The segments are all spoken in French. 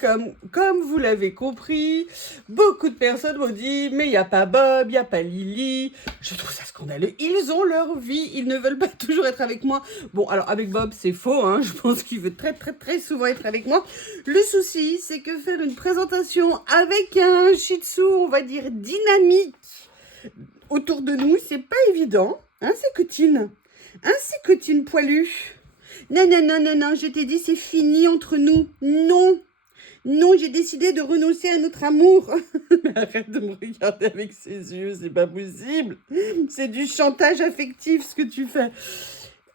comme vous l'avez compris, beaucoup de personnes m'ont dit « Mais il n'y a pas Bob, il n'y a pas Lily. » Je trouve ça scandaleux. Ils ont leur vie, ils ne veulent pas toujours être avec moi. Bon, alors avec Bob, c'est faux, hein. Je pense qu'il veut très souvent être avec moi. Le souci, c'est que faire une présentation avec un Shih Tzu, on va dire dynamique, autour de nous, c'est pas évident. Hein, c'est Cotine. Hein, c'est Cotine poilue. Non, je t'ai dit, c'est fini entre nous. Non, j'ai décidé de renoncer à notre amour. Mais arrête de me regarder avec ces yeux, c'est pas possible. C'est du chantage affectif, ce que tu fais.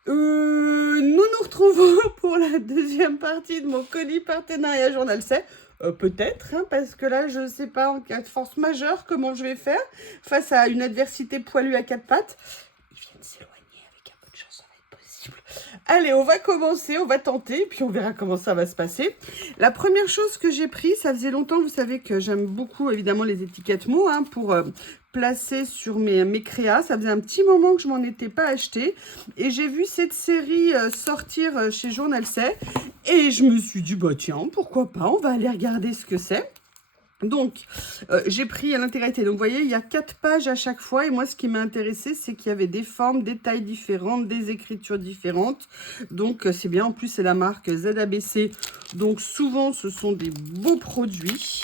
Nous nous retrouvons pour la deuxième partie de mon colis partenariat Journal C. Peut-être, hein, parce que là, je ne sais pas en cas de force majeure comment je vais faire face à une adversité poilue à quatre pattes. Ils viennent s'éloigner, avec un peu de chance, ça va être possible. Allez, on va commencer, on va tenter, puis on verra comment ça va se passer. La première chose que j'ai pris, ça faisait longtemps, vous savez que j'aime beaucoup évidemment les étiquettes mots hein, pour placer sur mes créas. Ça faisait un petit moment que je m'en étais pas acheté et j'ai vu cette série sortir chez Journal C et je me suis dit bah tiens pourquoi pas, on va aller regarder ce que c'est. Donc, j'ai pris à l'intégralité. Donc, vous voyez, il y a 4 pages à chaque fois. Et moi, ce qui m'a intéressé, c'est qu'il y avait des formes, des tailles différentes, des écritures différentes. Donc, c'est bien. En plus, c'est la marque ZABC. Donc, souvent, ce sont des beaux produits.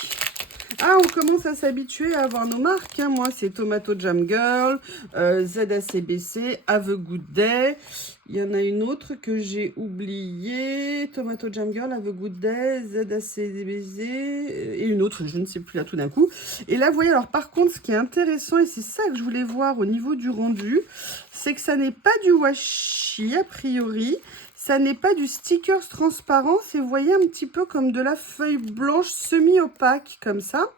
Ah, on commence à s'habituer à avoir nos marques. Hein. Moi, c'est Tomato Jam Girl, ZACBC, Have a Good Day. Il y en a une autre que j'ai oubliée. Tomato Jam Girl, Have a Good Day, ZACBC et une autre, je ne sais plus là tout d'un coup. Et là, vous voyez, alors par contre, ce qui est intéressant, et c'est ça que je voulais voir au niveau du rendu, c'est que ça n'est pas du washi a priori. Ça n'est pas du stickers transparent, c'est, vous voyez, un petit peu comme de la feuille blanche semi-opaque, comme ça.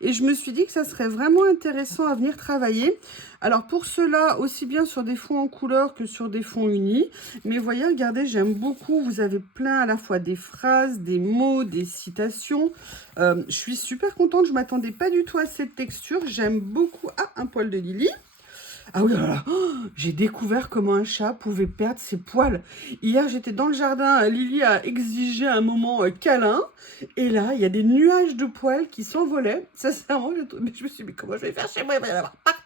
Et je me suis dit que ça serait vraiment intéressant à venir travailler. Alors, pour cela, aussi bien sur des fonds en couleur que sur des fonds unis. Mais vous voyez, regardez, j'aime beaucoup. Vous avez plein à la fois des phrases, des mots, des citations. Je suis super contente, je ne m'attendais pas du tout à cette texture. J'aime beaucoup. Ah, un poil de Lily. Ah oui, oh là là, j'ai découvert comment un chat pouvait perdre ses poils. Hier, j'étais dans le jardin, Lily a exigé un moment câlin. Et là, il y a des nuages de poils qui s'envolaient. Sincèrement, je me suis dit, mais comment je vais faire chez moi? Il va y en avoir partout.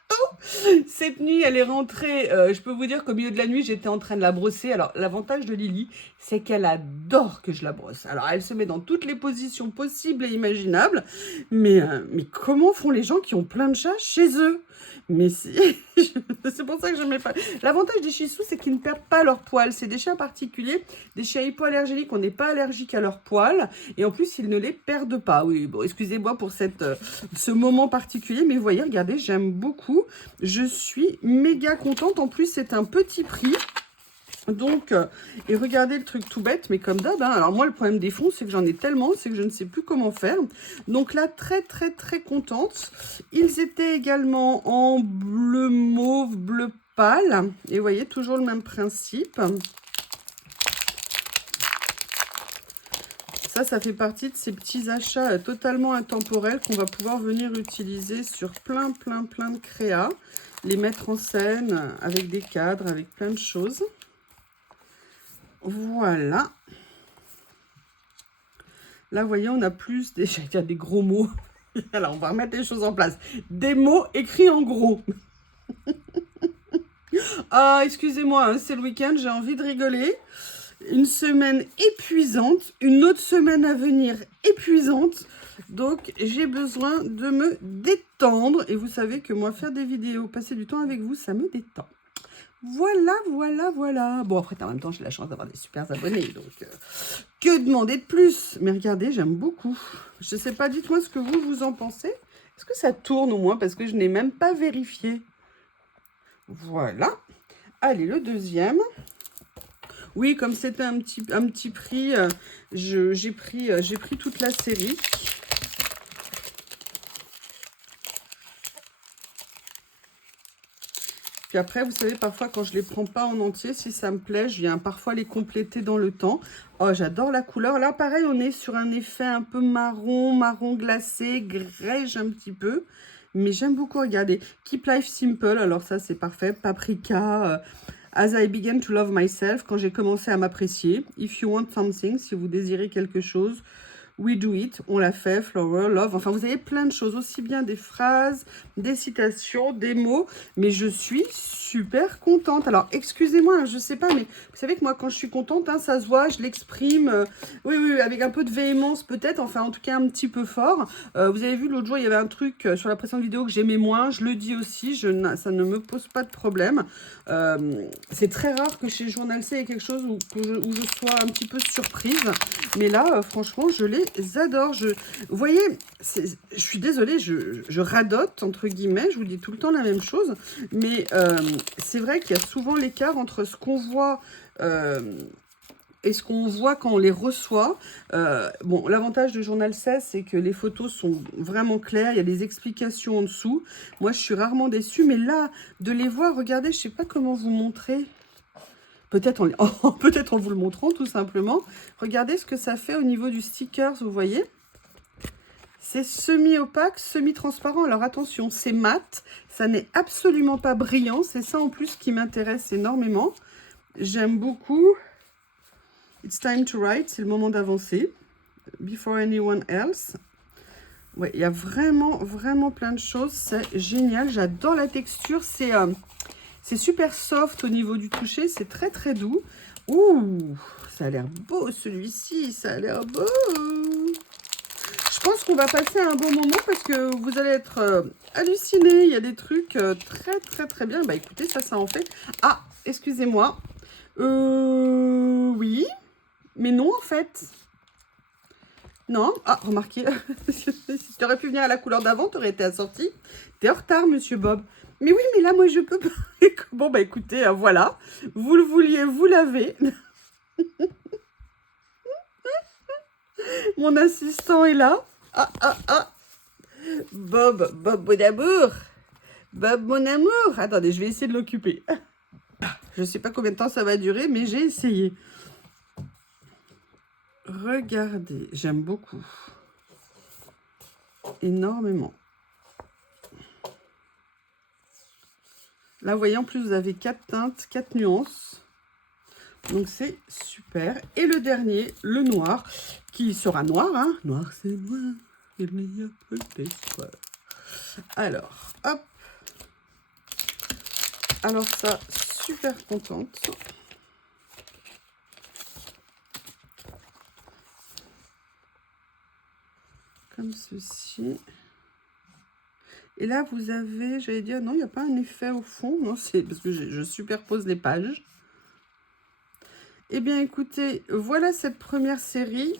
Cette nuit, elle est rentrée. Je peux vous dire qu'au milieu de la nuit, j'étais en train de la brosser. Alors, l'avantage de Lily, c'est qu'elle adore que je la brosse. Alors, elle se met dans toutes les positions possibles et imaginables. Mais comment font les gens qui ont plein de chats chez eux? Mais c'est pour ça que je ne mets pas. L'avantage des Shih Tzus, c'est qu'ils ne perdent pas leurs poils. C'est des chiens particuliers, des chiens hypoallergéniques. On n'est pas allergique à leurs poils. Et en plus, ils ne les perdent pas. Oui, bon, excusez-moi pour ce moment particulier. Mais vous voyez, regardez, j'aime beaucoup. Je suis méga contente. En plus, c'est un petit prix. Donc, et regardez le truc tout bête, mais comme d'hab, hein. Alors moi, le problème des fonds, c'est que j'en ai tellement, c'est que je ne sais plus comment faire. Donc là, très contente. Ils étaient également en bleu mauve, bleu pâle. Et vous voyez, toujours le même principe. Ça fait partie de ces petits achats totalement intemporels qu'on va pouvoir venir utiliser sur plein de créas. Les mettre en scène avec des cadres, avec plein de choses. Voilà. Là, vous voyez, on a plus des gros mots. Alors, on va remettre les choses en place. Des mots écrits en gros. Ah, excusez-moi, hein, c'est le week-end, j'ai envie de rigoler. Une semaine épuisante, une autre semaine à venir épuisante. Donc, j'ai besoin de me détendre. Et vous savez que moi, faire des vidéos, passer du temps avec vous, ça me détend. Voilà. Bon, après, en même temps, j'ai la chance d'avoir des super abonnés. Donc, que demander de plus? Mais regardez, j'aime beaucoup. Je ne sais pas, dites-moi ce que vous en pensez. Est-ce que ça tourne au moins? Parce que je n'ai même pas vérifié. Voilà. Allez, le deuxième. Oui, comme c'était un petit prix, j'ai pris toute la série. Puis après, vous savez, parfois, quand je les prends pas en entier, si ça me plaît, je viens parfois les compléter dans le temps. Oh, j'adore la couleur. Là, pareil, on est sur un effet un peu marron glacé, grège un petit peu. Mais j'aime beaucoup regarder. Keep Life Simple, alors ça, c'est parfait. Paprika, As I Began to Love Myself, quand j'ai commencé à m'apprécier. If you want something, si vous désirez quelque chose. We do it, on l'a fait, flower, love. Enfin, vous avez plein de choses, aussi bien des phrases, des citations, des mots. Mais je suis super contente. Alors, excusez-moi, je sais pas, mais vous savez que moi, quand je suis contente, hein, ça se voit, je l'exprime. Oui, oui, avec un peu de véhémence peut-être, enfin, en tout cas, un petit peu fort. Vous avez vu, l'autre jour, il y avait un truc sur la précédente vidéo que j'aimais moins. Je le dis aussi, ça ne me pose pas de problème. C'est très rare que chez Journal C, il y ait quelque chose où je sois un petit peu surprise. Mais là, franchement, je les adore. Vous voyez, je suis désolée, je radote, entre guillemets, je vous dis tout le temps la même chose. Mais c'est vrai qu'il y a souvent l'écart entre ce qu'on voit et ce qu'on voit quand on les reçoit. Bon, l'avantage de Journal 16, c'est que les photos sont vraiment claires, il y a des explications en dessous. Moi, je suis rarement déçue, mais là, de les voir, regardez, je ne sais pas comment vous montrer. Peut-être en vous le montrant, tout simplement. Regardez ce que ça fait au niveau du sticker, vous voyez. C'est semi-opaque, semi-transparent. Alors attention, c'est mat, ça n'est absolument pas brillant. C'est ça en plus qui m'intéresse énormément. J'aime beaucoup. It's time to write, c'est le moment d'avancer. Before anyone else. Ouais, il y a vraiment, vraiment plein de choses. C'est génial, j'adore la texture. C'est super soft au niveau du toucher, c'est très très doux. Ouh, ça a l'air beau celui-ci, ça a l'air beau. Je pense qu'on va passer un bon moment parce que vous allez être hallucinés. Il y a des trucs très très très bien. Bah écoutez, ça en fait. Ah, excusez-moi. Oui, mais non en fait. Non, ah, remarquez, si tu aurais pu venir à la couleur d'avant, tu aurais été assorti. T'es en retard, monsieur Bob. Mais oui, mais là, moi, je peux pas. Bon, bah écoutez, voilà. Vous le vouliez, vous l'avez. Mon assistant est là. Ah, ah, ah. Bob, bon amour. Bob, mon amour. Attendez, je vais essayer de l'occuper. Je sais pas combien de temps ça va durer, mais j'ai essayé. Regardez, j'aime beaucoup. Énormément. Là, vous voyez, en plus, vous avez 4 teintes, 4 nuances. Donc, c'est super. Et le dernier, le noir, qui sera noir. Hein. Noir, c'est noir. Il n'y a plus d'espoir. Alors, hop. Alors, ça, super contente. Comme ceci. Et là, vous avez, j'allais dire, non, il n'y a pas un effet au fond. Non, c'est parce que je superpose les pages. Eh bien, écoutez, voilà cette première série.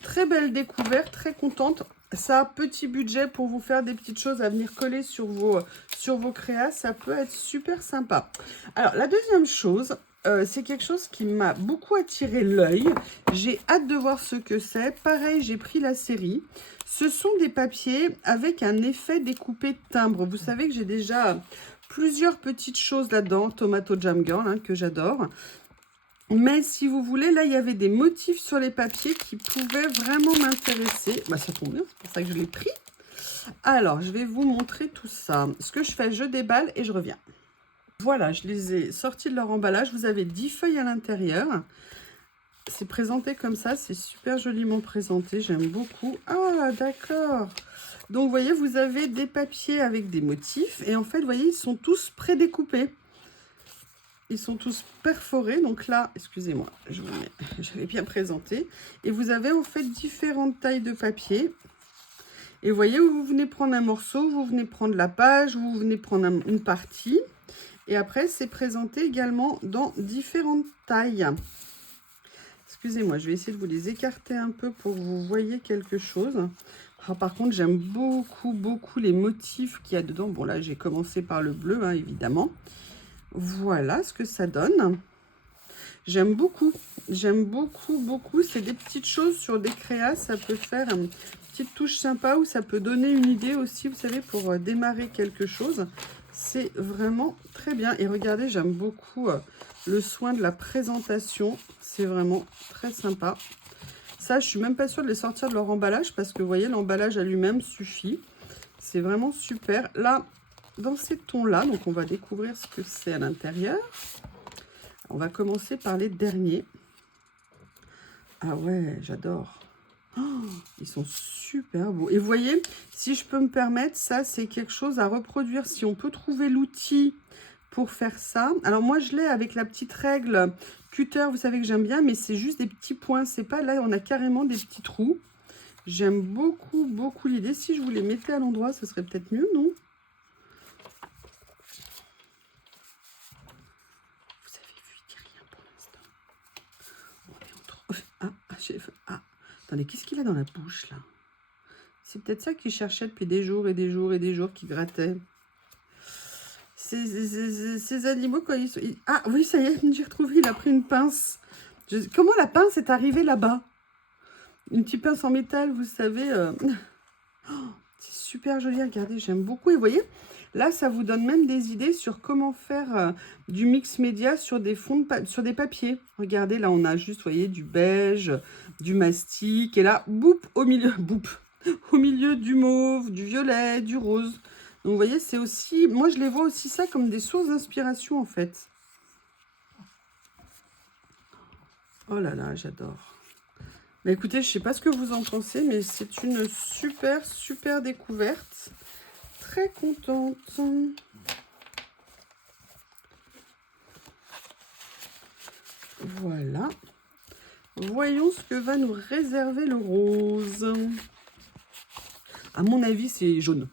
Très belle découverte, très contente. Ça a petit budget pour vous faire des petites choses à venir coller sur vos créas. Ça peut être super sympa. Alors, la deuxième chose, c'est quelque chose qui m'a beaucoup attiré l'œil. J'ai hâte de voir ce que c'est. Pareil, j'ai pris la série. Ce sont des papiers avec un effet découpé timbre. Vous savez que j'ai déjà plusieurs petites choses là-dedans. Tomato Jam Girl, hein, que j'adore. Mais si vous voulez, là, il y avait des motifs sur les papiers qui pouvaient vraiment m'intéresser. Bah, ça tombe bien, c'est pour ça que je l'ai pris. Alors, je vais vous montrer tout ça. Ce que je fais, je déballe et je reviens. Voilà, je les ai sortis de leur emballage. Vous avez 10 feuilles à l'intérieur. C'est présenté comme ça, c'est super joliment présenté, j'aime beaucoup. Ah, d'accord. Donc, vous voyez, vous avez des papiers avec des motifs. Et en fait, vous voyez, ils sont tous prédécoupés. Ils sont tous perforés. Donc là, excusez-moi, j'avais bien présenté. Et vous avez en fait différentes tailles de papier. Et vous voyez où vous venez prendre un morceau, vous venez prendre la page, vous venez prendre une partie. Et après, c'est présenté également dans différentes tailles. Excusez-moi, je vais essayer de vous les écarter un peu pour que vous voyez quelque chose. Ah, par contre, j'aime beaucoup, beaucoup les motifs qu'il y a dedans. Bon, là, j'ai commencé par le bleu, hein, évidemment. Voilà ce que ça donne. J'aime beaucoup. J'aime beaucoup, beaucoup. C'est des petites choses sur des créas. Ça peut faire une petite touche sympa ou ça peut donner une idée aussi, vous savez, pour démarrer quelque chose. C'est vraiment très bien. Et regardez, j'aime beaucoup le soin de la présentation. C'est vraiment très sympa. Ça, je suis même pas sûre de les sortir de leur emballage parce que, vous voyez, l'emballage à lui-même suffit. C'est vraiment super. Là, dans ces tons-là, donc on va découvrir ce que c'est à l'intérieur. On va commencer par les derniers. Ah ouais, j'adore. Ils sont super beaux. Et vous voyez, si je peux me permettre, ça, c'est quelque chose à reproduire. Si on peut trouver l'outil pour faire ça. Alors, moi, je l'ai avec la petite règle cutter. Vous savez que j'aime bien, mais c'est juste des petits points. C'est pas là, on a carrément des petits trous. J'aime beaucoup, beaucoup l'idée. Si je vous les mettais à l'endroit, ce serait peut-être mieux, non? Vous avez vu, il dit rien pour l'instant. On est entre... Ah, attendez, qu'est-ce qu'il a dans la bouche, là? C'est peut-être ça qu'il cherchait depuis des jours et des jours et des jours, qu'il grattait. Ces animaux, quand ils sont... Ah, oui, ça y est, j'ai retrouvé, il a pris une pince. Comment la pince est arrivée là-bas? Une petite pince en métal, vous savez. C'est super joli, regardez, j'aime beaucoup. Et vous voyez, là, ça vous donne même des idées sur comment faire du mix média sur des fonds sur des papiers. Regardez, là, on a juste, vous voyez, du beige, du mastic. Et là, boum, au milieu, boum, au milieu du mauve, du violet, du rose. Donc, vous voyez, c'est aussi... Moi, je les vois aussi ça comme des sources d'inspiration, en fait. Oh là là, j'adore. Bah écoutez, je sais pas ce que vous en pensez, mais c'est une super, super découverte. Très contente. Voilà. Voyons ce que va nous réserver le rose. À mon avis, c'est jaune.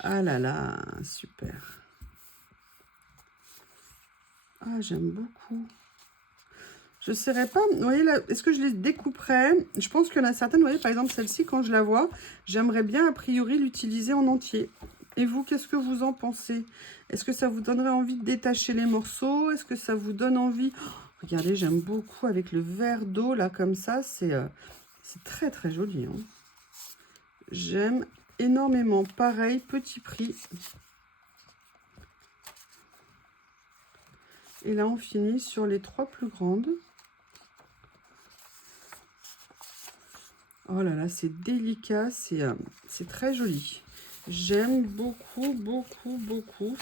Ah là là, super. Ah, j'aime beaucoup. Je ne saurais pas, vous voyez là, est-ce que je les découperais? Je pense qu'il y en a certaines, vous voyez, par exemple celle-ci, quand je la vois, j'aimerais bien a priori l'utiliser en entier. Et vous, qu'est-ce que vous en pensez? Est-ce que ça vous donnerait envie de détacher les morceaux? Est-ce que ça vous donne envie? Oh, regardez, j'aime beaucoup avec le verre d'eau, là, comme ça, c'est très très joli. Hein. J'aime énormément. Pareil, petit prix. Et là, on finit sur les 3 plus grandes. Oh là là, c'est délicat, c'est très joli. J'aime beaucoup, beaucoup, beaucoup.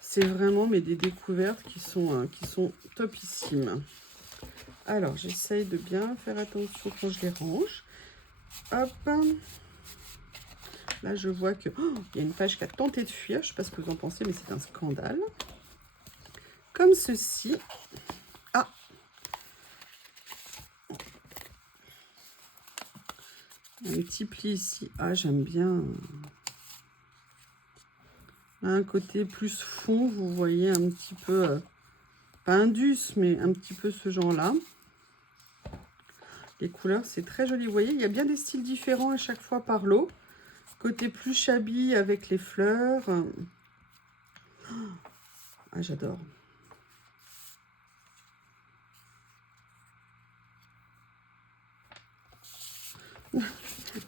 C'est vraiment mais des découvertes qui sont topissimes. Alors, j'essaye de bien faire attention quand je les range. Hop. Là, je vois que il y a une page qui a tenté de fuir. Je ne sais pas ce que vous en pensez, mais c'est un scandale. Comme ceci. Ah, un petit pli ici. Ah, j'aime bien. Un côté plus fond, vous voyez un petit peu, pas indus, mais un petit peu ce genre-là. Les couleurs, c'est très joli. Vous voyez, il y a bien des styles différents à chaque fois par lot. Côté plus shabby avec les fleurs. Ah, j'adore.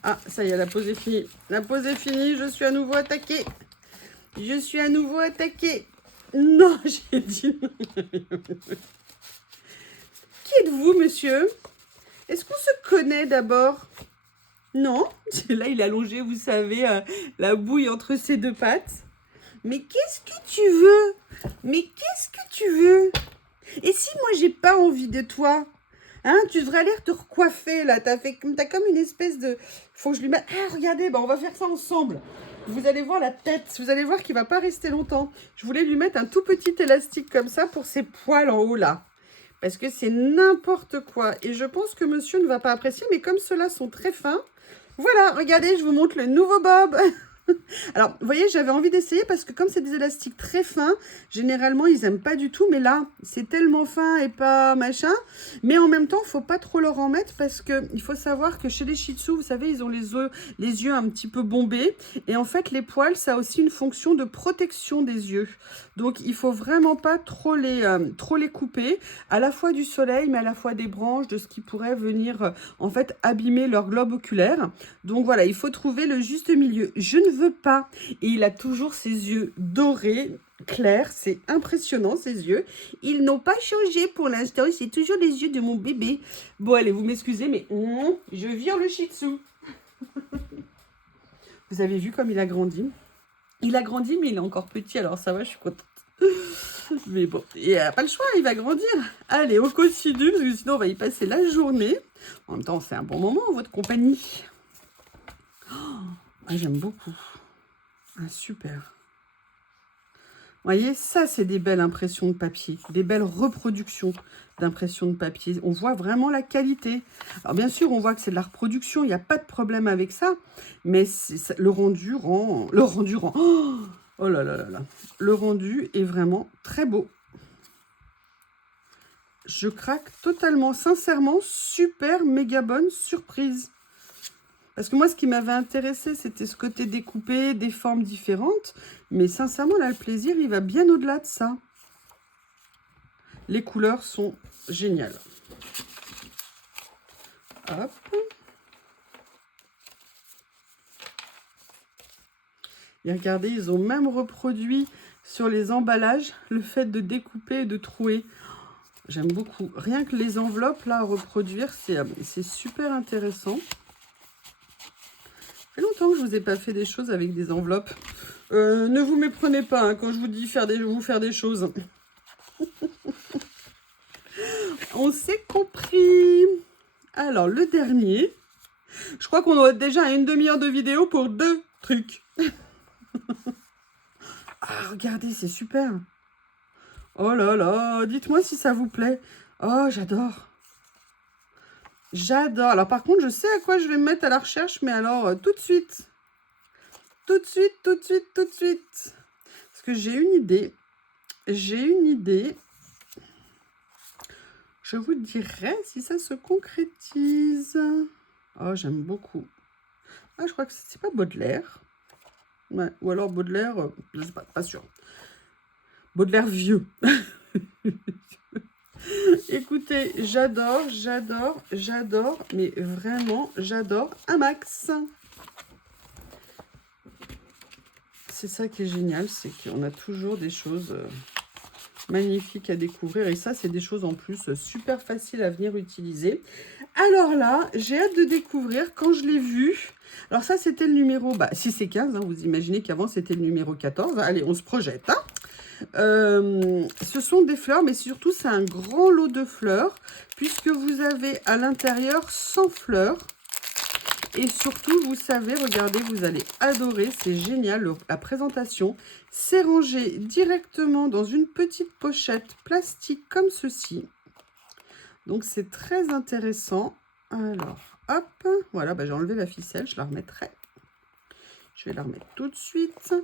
Ah, ça y est, la pause est finie. La pause est finie, je suis à nouveau attaquée. Je suis à nouveau attaquée. Non, j'ai dit non. Qui êtes-vous, monsieur? Est-ce qu'on se connaît d'abord? Non. Là, il est allongé, vous savez, la bouille entre ses deux pattes. Mais qu'est-ce que tu veux? Mais qu'est-ce que tu veux? Et si moi, j'ai pas envie de toi? Hein, tu devrais aller te recoiffer, là. T'as comme une espèce de... Faut que je lui mette... Ah, regardez, bah, on va faire ça ensemble. Vous allez voir la tête. Vous allez voir qu'il va pas rester longtemps. Je voulais lui mettre un tout petit élastique comme ça pour ses poils en haut, là. Parce que c'est n'importe quoi. Et je pense que monsieur ne va pas apprécier. Mais comme ceux-là sont très fins... Voilà, regardez, je vous montre le nouveau Bob. Alors, vous voyez, j'avais envie d'essayer parce que comme c'est des élastiques très fins, généralement, ils n'aiment pas du tout. Mais là, c'est tellement fin et pas machin. Mais en même temps, il ne faut pas trop leur en mettre parce qu'il faut savoir que chez les Shih Tzu, vous savez, ils ont les yeux un petit peu bombés. Et en fait, les poils, ça a aussi une fonction de protection des yeux. Donc, il ne faut vraiment pas trop les couper. À la fois du soleil, mais à la fois des branches, de ce qui pourrait venir, en fait, abîmer leur globe oculaire. Donc, voilà, il faut trouver le juste milieu. Je ne veux pas. Et il a toujours ses yeux dorés, clairs. C'est impressionnant, ses yeux. Ils n'ont pas changé pour l'instant. C'est toujours les yeux de mon bébé. Bon, allez, vous m'excusez, mais je vire le Shih Tzu. Vous avez vu comme il a grandi? Il a grandi, mais il est encore petit, alors ça va, je suis contente. Mais bon, il n'a pas le choix, il va grandir. Allez, on continue, parce que sinon on va y passer la journée. En même temps, c'est un bon moment, votre compagnie. Ah, j'aime beaucoup. Ah, super. Vous voyez, ça, c'est des belles impressions de papier, des belles reproductions d'impressions de papier. On voit vraiment la qualité. Alors, bien sûr, on voit que c'est de la reproduction, il n'y a pas de problème avec ça, mais le rendu rend... Oh là là là là. Le rendu est vraiment très beau. Je craque totalement, sincèrement, super méga bonne surprise. Parce que moi, ce qui m'avait intéressé, c'était ce côté découpé, des formes différentes. Mais sincèrement, là, le plaisir, il va bien au-delà de ça. Les couleurs sont géniales. Hop. Et regardez, ils ont même reproduit sur les emballages le fait de découper et de trouer. J'aime beaucoup. Rien que les enveloppes, là, à reproduire, c'est super intéressant. Ça fait longtemps que je ne vous ai pas fait des choses avec des enveloppes. Ne vous méprenez pas hein, quand je vous dis faire des choses. On s'est compris. Alors, le dernier. Je crois qu'on doit être déjà à une demi-heure de vidéo pour 2 trucs. Ah, regardez, c'est super. Oh là là, dites-moi si ça vous plaît. Oh, j'adore. J'adore. Alors, par contre, je sais à quoi je vais me mettre à la recherche, mais alors, tout de suite. Tout de suite, tout de suite, tout de suite. Parce que j'ai une idée. J'ai une idée. Je vous dirai si ça se concrétise. Oh, j'aime beaucoup. Ah, je crois que c'est pas Baudelaire. Ouais, ou alors Baudelaire, je sais pas sûr. Baudelaire vieux. Écoutez, j'adore, j'adore, j'adore, mais vraiment, j'adore un max. C'est ça qui est génial, c'est qu'on a toujours des choses magnifiques à découvrir. Et ça, c'est des choses en plus super faciles à venir utiliser. Alors là, j'ai hâte de découvrir quand je l'ai vu. Alors ça, c'était le numéro 6 et 15. Hein, vous imaginez qu'avant, c'était le numéro 14. Allez, on se projette. Hein. Ce sont des fleurs, mais surtout, c'est un grand lot de fleurs, puisque vous avez à l'intérieur 100 fleurs. Et surtout, vous savez, regardez, vous allez adorer, c'est génial, la présentation. C'est rangé directement dans une petite pochette plastique comme ceci. Donc, c'est très intéressant. Alors, hop, voilà, j'ai enlevé la ficelle, je la remettrai. Je vais la remettre tout de suite.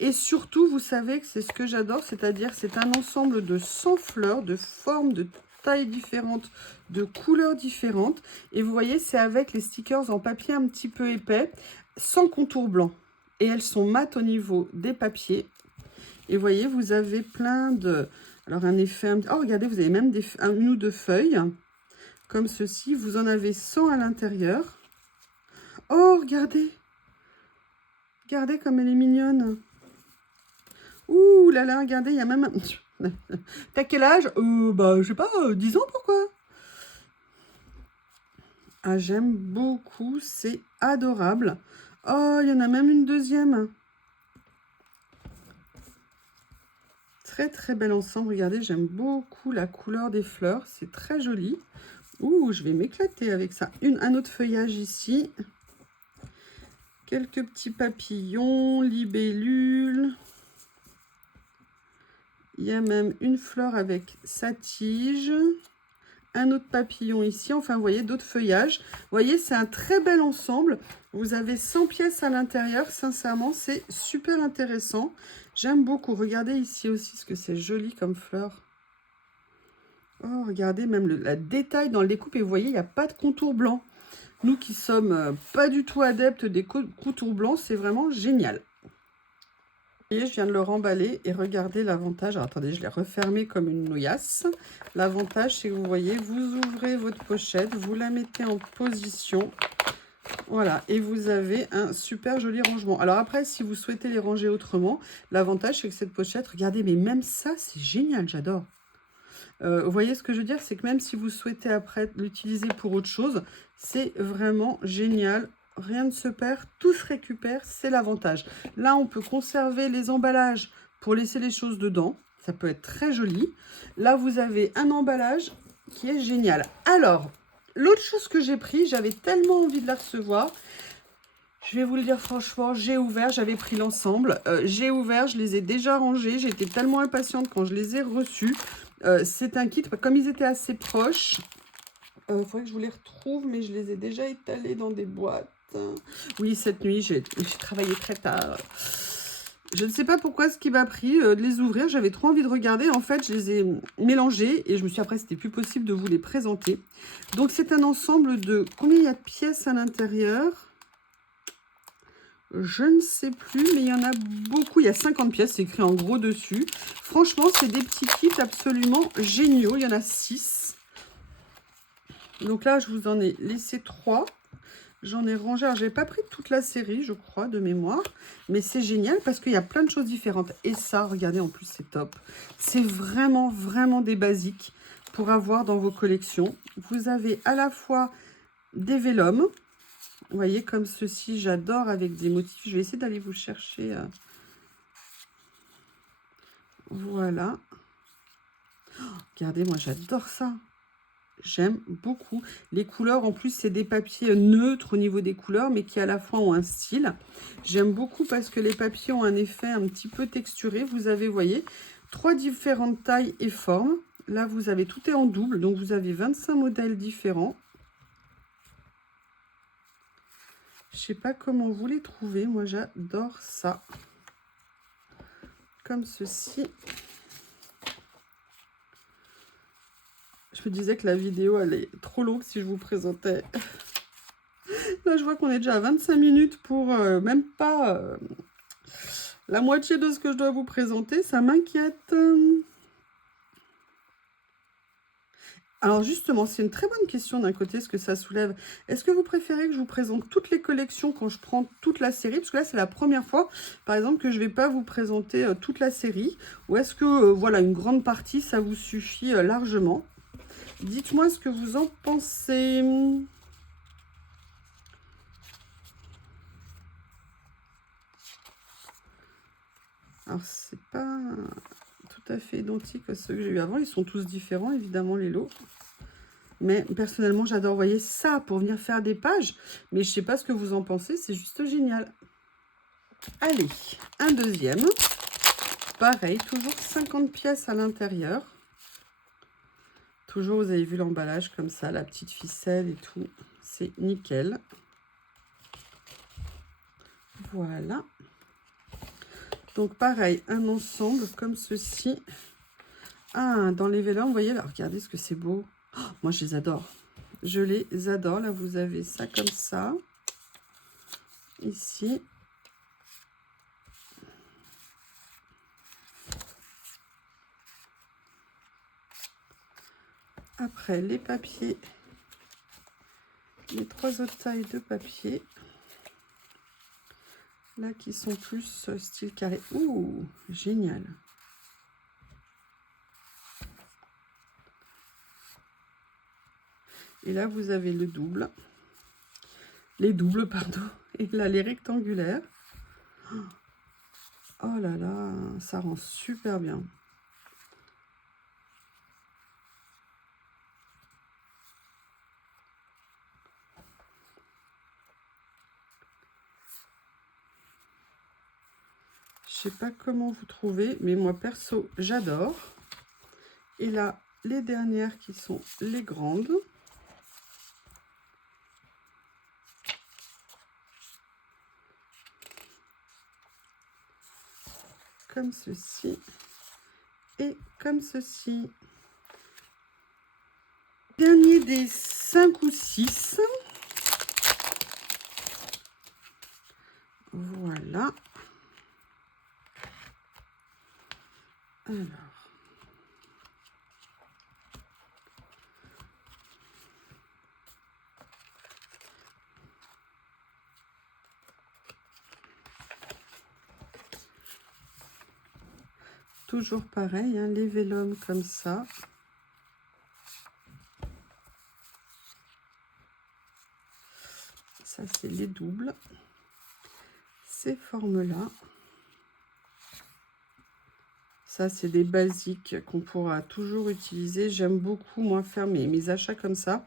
Et surtout, vous savez que c'est ce que j'adore, c'est-à-dire c'est un ensemble de 100 fleurs, de formes, de tailles différentes, de couleurs différentes. Et vous voyez, c'est avec les stickers en papier un petit peu épais, sans contour blanc. Et elles sont mates au niveau des papiers. Et vous voyez, vous avez plein de... Alors, un effet... Oh, regardez, vous avez même une ou deux feuilles, comme ceci. Vous en avez 100 à l'intérieur. Oh, regardez! Regardez comme elle est mignonne. Ouh là là, regardez, il y a même... T'as quel âge? Je sais pas, 10 ans, pourquoi? Ah, j'aime beaucoup, c'est adorable. Oh, il y en a même une deuxième. Très, très bel ensemble. Regardez, j'aime beaucoup la couleur des fleurs. C'est très joli. Ouh, je vais m'éclater avec ça. Un autre feuillage ici. Quelques petits papillons, libellules. Il y a même une fleur avec sa tige. Un autre papillon ici. Enfin, vous voyez, d'autres feuillages. Vous voyez, c'est un très bel ensemble. Vous avez 100 pièces à l'intérieur. Sincèrement, c'est super intéressant. J'aime beaucoup. Regardez ici aussi ce que c'est joli comme fleur. Oh, regardez même la détail dans le découpe. Et vous voyez, il n'y a pas de contour blanc. Nous qui sommes pas du tout adeptes des contours blancs, c'est vraiment génial. Vous voyez, je viens de le remballer et regardez l'avantage. Alors, attendez, je l'ai refermé comme une nouillasse. L'avantage, c'est que vous voyez, vous ouvrez votre pochette, vous la mettez en position. Voilà, et vous avez un super joli rangement. Alors après, si vous souhaitez les ranger autrement, l'avantage, c'est que cette pochette, regardez, mais même ça, c'est génial, j'adore. Vous voyez ce que je veux dire? C'est que même si vous souhaitez après l'utiliser pour autre chose, c'est vraiment génial. Rien ne se perd, tout se récupère, c'est l'avantage. Là, on peut conserver les emballages pour laisser les choses dedans. Ça peut être très joli. Là, vous avez un emballage qui est génial. Alors, l'autre chose que j'ai pris, j'avais tellement envie de la recevoir. Je vais vous le dire franchement, j'ai ouvert, j'avais pris l'ensemble. J'ai ouvert, je les ai déjà rangés. J'étais tellement impatiente quand je les ai reçus. C'est un kit, comme ils étaient assez proches. Il faudrait que je vous les retrouve, mais je les ai déjà étalés dans des boîtes. Oui, cette nuit, j'ai travaillé très tard. Je ne sais pas pourquoi ce qui m'a pris de les ouvrir. J'avais trop envie de regarder. En fait, je les ai mélangés et je me suis dit après, c'était plus possible de vous les présenter. Donc, c'est un ensemble de... Combien il y a de pièces à l'intérieur? Je ne sais plus, mais il y en a beaucoup. Il y a 50 pièces, c'est écrit en gros dessus. Franchement, c'est des petits kits absolument géniaux. Il y en a 6. Donc là, je vous en ai laissé 3. J'en ai rangé. Alors, je n'ai pas pris toute la série, je crois, de mémoire. Mais c'est génial parce qu'il y a plein de choses différentes. Et ça, regardez, en plus, c'est top. C'est vraiment, vraiment des basiques pour avoir dans vos collections. Vous avez à la fois des vélums. Vous voyez, comme ceci, j'adore avec des motifs. Je vais essayer d'aller vous chercher. Voilà. Oh, regardez, moi, j'adore ça. J'aime beaucoup. Les couleurs, en plus, c'est des papiers neutres au niveau des couleurs, mais qui à la fois ont un style. J'aime beaucoup parce que les papiers ont un effet un petit peu texturé. Vous avez, vous voyez, 3 différentes tailles et formes. Là, vous avez, tout est en double, donc vous avez 25 modèles différents. Je sais pas comment vous les trouvez. Moi, j'adore ça. Comme ceci. Je me disais que la vidéo, elle est trop longue si je vous présentais. Là, je vois qu'on est déjà à 25 minutes pour même pas la moitié de ce que je dois vous présenter. Ça m'inquiète. Alors justement, c'est une très bonne question d'un côté, ce que ça soulève. Est-ce que vous préférez que je vous présente toutes les collections quand je prends toute la série? Parce que là, c'est la première fois, par exemple, que je ne vais pas vous présenter toute la série. Ou est-ce que, voilà, une grande partie, ça vous suffit largement? Dites-moi ce que vous en pensez. Alors, c'est pas tout à fait identique à ceux que j'ai eu avant. Ils sont tous différents, évidemment, les lots. Mais personnellement, j'adore, vous voyez, ça pour venir faire des pages. Mais je sais pas ce que vous en pensez, c'est juste génial. Allez, un deuxième. Pareil, toujours 50 pièces à l'intérieur. Toujours, vous avez vu l'emballage comme ça, la petite ficelle et tout. C'est nickel. Voilà. Donc pareil, un ensemble comme ceci. Ah, dans les vélins, vous voyez là, regardez ce que c'est beau. Oh, moi, je les adore. Je les adore. Là, vous avez ça comme ça. Ici. Après, les papiers. Les 3 autres tailles de papier. Là, qui sont plus style carré. Ouh, génial. Et là, vous avez le double. Les doubles, pardon. Et là, les rectangulaires. Oh là là, ça rend super bien. Je sais pas comment vous trouvez, mais moi, perso, j'adore. Et là, les dernières qui sont les grandes. Comme ceci. Et comme ceci. Dernier des 5 ou 6. Voilà. Alors. Toujours pareil, hein, les vélums comme ça. Ça, c'est les doubles. Ces formes-là. Ça, c'est des basiques qu'on pourra toujours utiliser. J'aime beaucoup, moi, faire mes achats comme ça.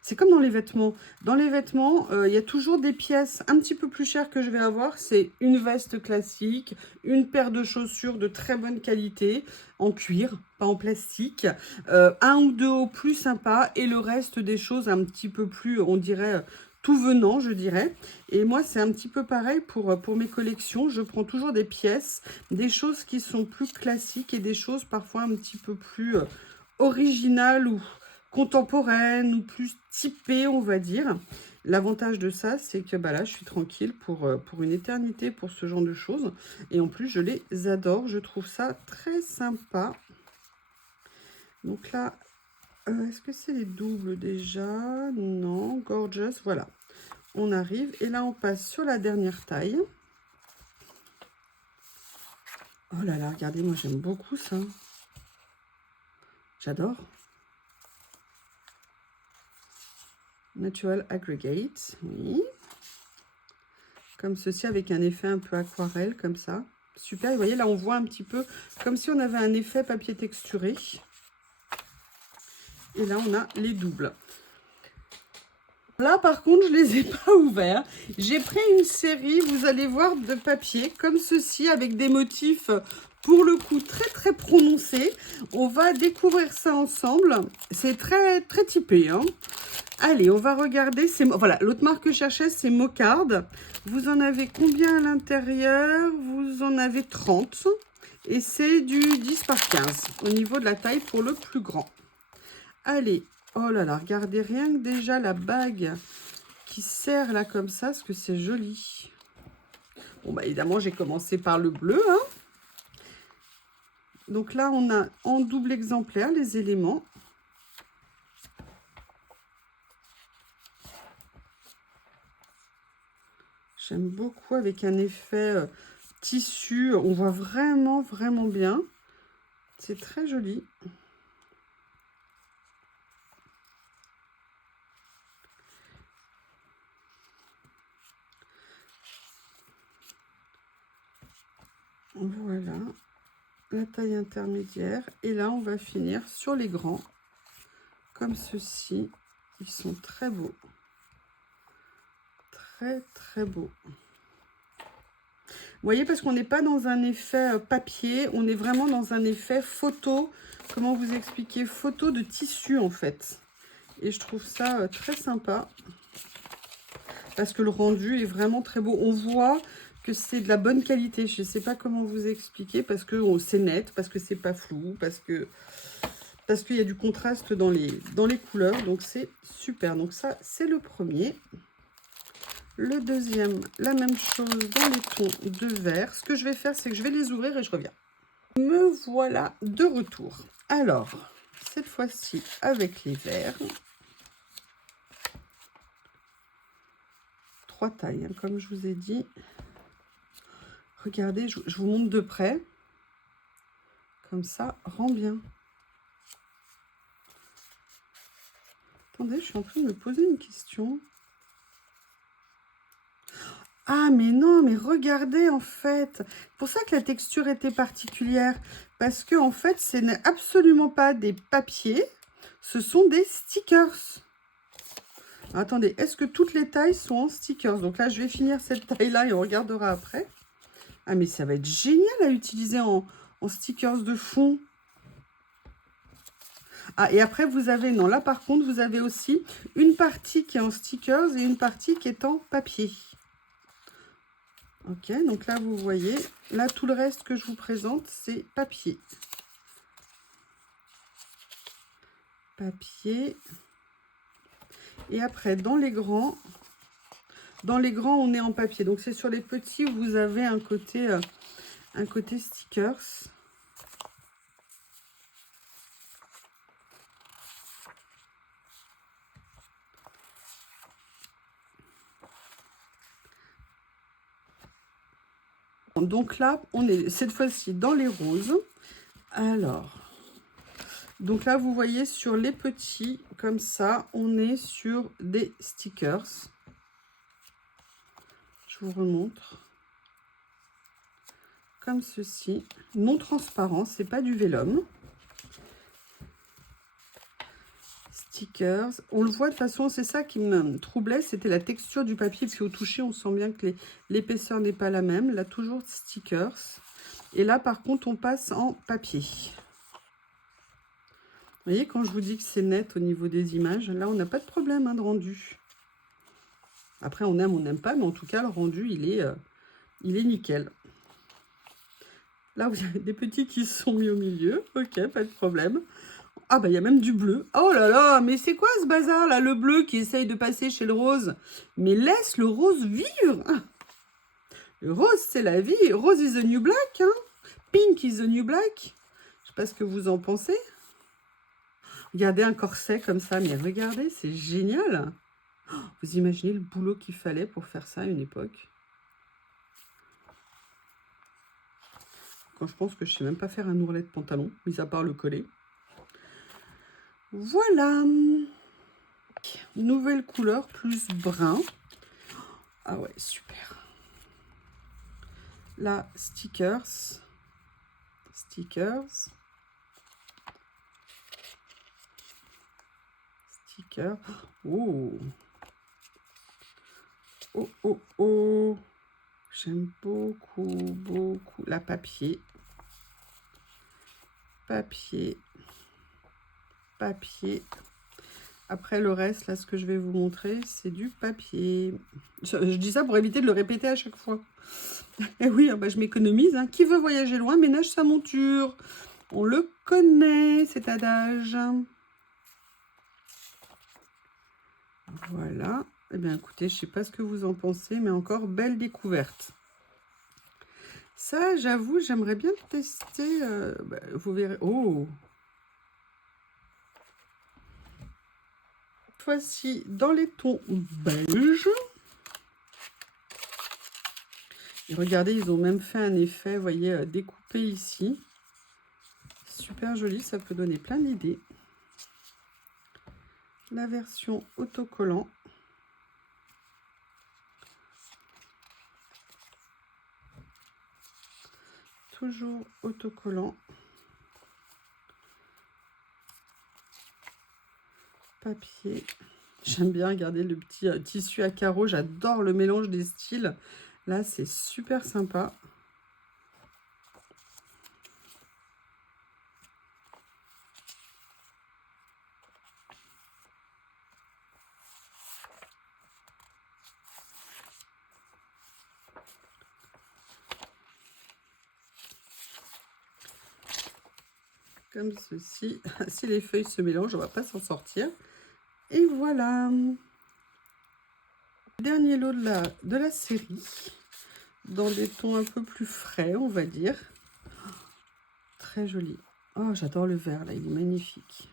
C'est comme dans les vêtements. Dans les vêtements, il y a toujours des pièces un petit peu plus chères que je vais avoir. C'est une veste classique, une paire de chaussures de très bonne qualité, en cuir, pas en plastique, un ou deux hauts plus sympas, et le reste des choses un petit peu plus, on dirait, tout venant, je dirais. Et moi, c'est un petit peu pareil pour mes collections. Je prends toujours des pièces, des choses qui sont plus classiques et des choses parfois un petit peu plus originales ou contemporaine ou plus typée, on va dire. L'avantage de ça, c'est que bah là, je suis tranquille pour une éternité pour ce genre de choses. Et en plus, je les adore. Je trouve ça très sympa. Donc là, est-ce que c'est les doubles déjà? Non, gorgeous, voilà. On arrive. Et là, on passe sur la dernière taille. Oh là là, regardez, moi, j'aime beaucoup ça. J'adore. Natural Aggregate, oui. Comme ceci, avec un effet un peu aquarelle, comme ça. Super, vous voyez, là, on voit un petit peu comme si on avait un effet papier texturé. Et là, on a les doubles. Là, par contre, je ne les ai pas ouverts. J'ai pris une série, vous allez voir, de papier, comme ceci, avec des motifs, pour le coup, très, très prononcés. On va découvrir ça ensemble. C'est très, très typé, hein. Allez, on va regarder. Voilà, l'autre marque que je cherchais, c'est Mocard. Vous en avez combien à l'intérieur? Vous en avez 30. Et c'est du 10 par 15 au niveau de la taille pour le plus grand. Allez, oh là là, regardez rien que déjà la bague qui serre là comme ça, parce que c'est joli. Bon, bah évidemment, j'ai commencé par le bleu, hein. Donc là, on a en double exemplaire les éléments. J'aime beaucoup avec un effet tissu. On voit vraiment, vraiment bien. C'est très joli. Voilà. La taille intermédiaire. Et là, on va finir sur les grands. Comme ceci. Ils sont très beaux. Très, très beaux. Vous voyez, parce qu'on n'est pas dans un effet papier, on est vraiment dans un effet photo. Comment vous expliquer? Photo de tissu, en fait. Et je trouve ça très sympa. Parce que le rendu est vraiment très beau. On voit que c'est de la bonne qualité. Je ne sais pas comment vous expliquer, parce que c'est net, parce que c'est pas flou, parce qu'il y a du contraste dans les couleurs. Donc, c'est super. Donc, ça, c'est le premier. Le deuxième, la même chose dans les tons de vert. Ce que je vais faire, c'est que je vais les ouvrir et je reviens. Me voilà de retour. Alors, cette fois-ci, avec les verts. 3 tailles, hein, comme je vous ai dit. Regardez, je vous montre de près. Comme ça, rend bien. Attendez, je suis en train de me poser une question. Ah, mais non, mais regardez, en fait. C'est pour ça que la texture était particulière. Parce que, en fait, ce n'est absolument pas des papiers. Ce sont des stickers. Attendez, est-ce que toutes les tailles sont en stickers? Donc là, je vais finir cette taille-là et on regardera après. Ah, mais ça va être génial à utiliser en stickers de fond. Ah, et après, vous avez... Non, là, par contre, vous avez aussi une partie qui est en stickers et une partie qui est en papier. Ok, donc là, vous voyez, là, tout le reste que je vous présente, c'est papier. Papier. Et après, dans les grands, on est en papier. Donc, c'est sur les petits où vous avez un côté stickers. Donc là, on est cette fois-ci dans les roses. Alors, donc là, vous voyez sur les petits, comme ça, on est sur des stickers. Je vous remontre. comme ceci, non transparent, c'est pas du vélum. Stickers, on le voit de façon, c'est ça qui me troublait, c'était la texture du papier, parce qu'au toucher, on sent bien que l'épaisseur n'est pas la même. Là, toujours stickers. Et là, par contre, on passe en papier. Vous voyez, quand je vous dis que c'est net au niveau des images, là, on n'a pas de problème hein, de rendu. Après, on aime, on n'aime pas, mais en tout cas, le rendu, il est nickel. Là, vous avez des petits qui sont mis au milieu. Ok, pas de problème. Ah, bah, il y a même du bleu. Oh là là, mais c'est quoi ce bazar, là, le bleu qui essaye de passer chez le rose? Mais laisse le rose vivre. Le rose, c'est la vie. Rose is the new black. Hein. Pink is the new black. Je sais pas ce que vous en pensez. Regardez un corset comme ça, mais regardez, c'est génial. Vous imaginez le boulot qu'il fallait pour faire ça à une époque? Quand je pense que je sais même pas faire un ourlet de pantalon, mis à part le coller. Voilà. Nouvelle couleur, plus brun. Ah ouais, super. Là, stickers. Stickers. Stickers. Oh. Oh, oh, oh. J'aime beaucoup, beaucoup. La papier. Papier. Papier. Après, le reste, là, ce que je vais vous montrer, c'est du papier. Je dis ça pour éviter de le répéter à chaque fois. Et oui, bah, je m'économise. Hein. Qui veut voyager loin ménage sa monture. On le connaît, cet adage. Voilà. Eh bien, écoutez, je ne sais pas ce que vous en pensez, mais encore belle découverte. Ça, j'avoue, j'aimerais bien tester. Bah, vous verrez. Oh! Cette fois-ci, dans les tons beige. Et regardez, ils ont même fait un effet, vous voyez, découpé ici. Super joli, ça peut donner plein d'idées. La version autocollant. Toujours autocollant. Papier. J'aime bien regarder le petit tissu à carreaux. J'adore le mélange des styles. Là, c'est super sympa. Comme ceci. Si les feuilles se mélangent, on ne va pas s'en sortir. Et voilà. Dernier lot de la série. Dans des tons un peu plus frais, on va dire. Très joli. Oh, j'adore le vert, là. Il est magnifique.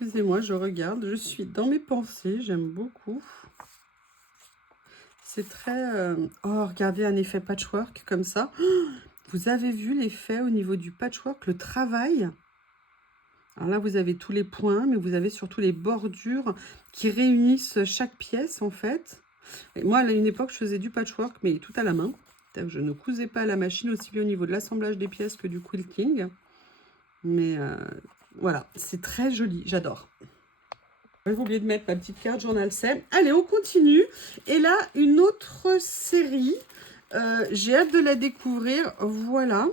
Excusez-moi, je regarde, je suis dans mes pensées, j'aime beaucoup. C'est très... Oh, regardez un effet patchwork comme ça. Vous avez vu l'effet au niveau du patchwork, le travail? Alors là, vous avez tous les points, mais vous avez surtout les bordures qui réunissent chaque pièce, en fait. Et moi, à une époque, je faisais du patchwork, mais tout à la main. Je ne cousais pas à la machine, aussi bien au niveau de l'assemblage des pièces que du quilting. Mais... voilà, c'est très joli, j'adore. J'avais oublié de mettre ma petite carte journal c'est. Allez, on continue. Et là, une autre série. J'ai hâte de la découvrir. Voilà,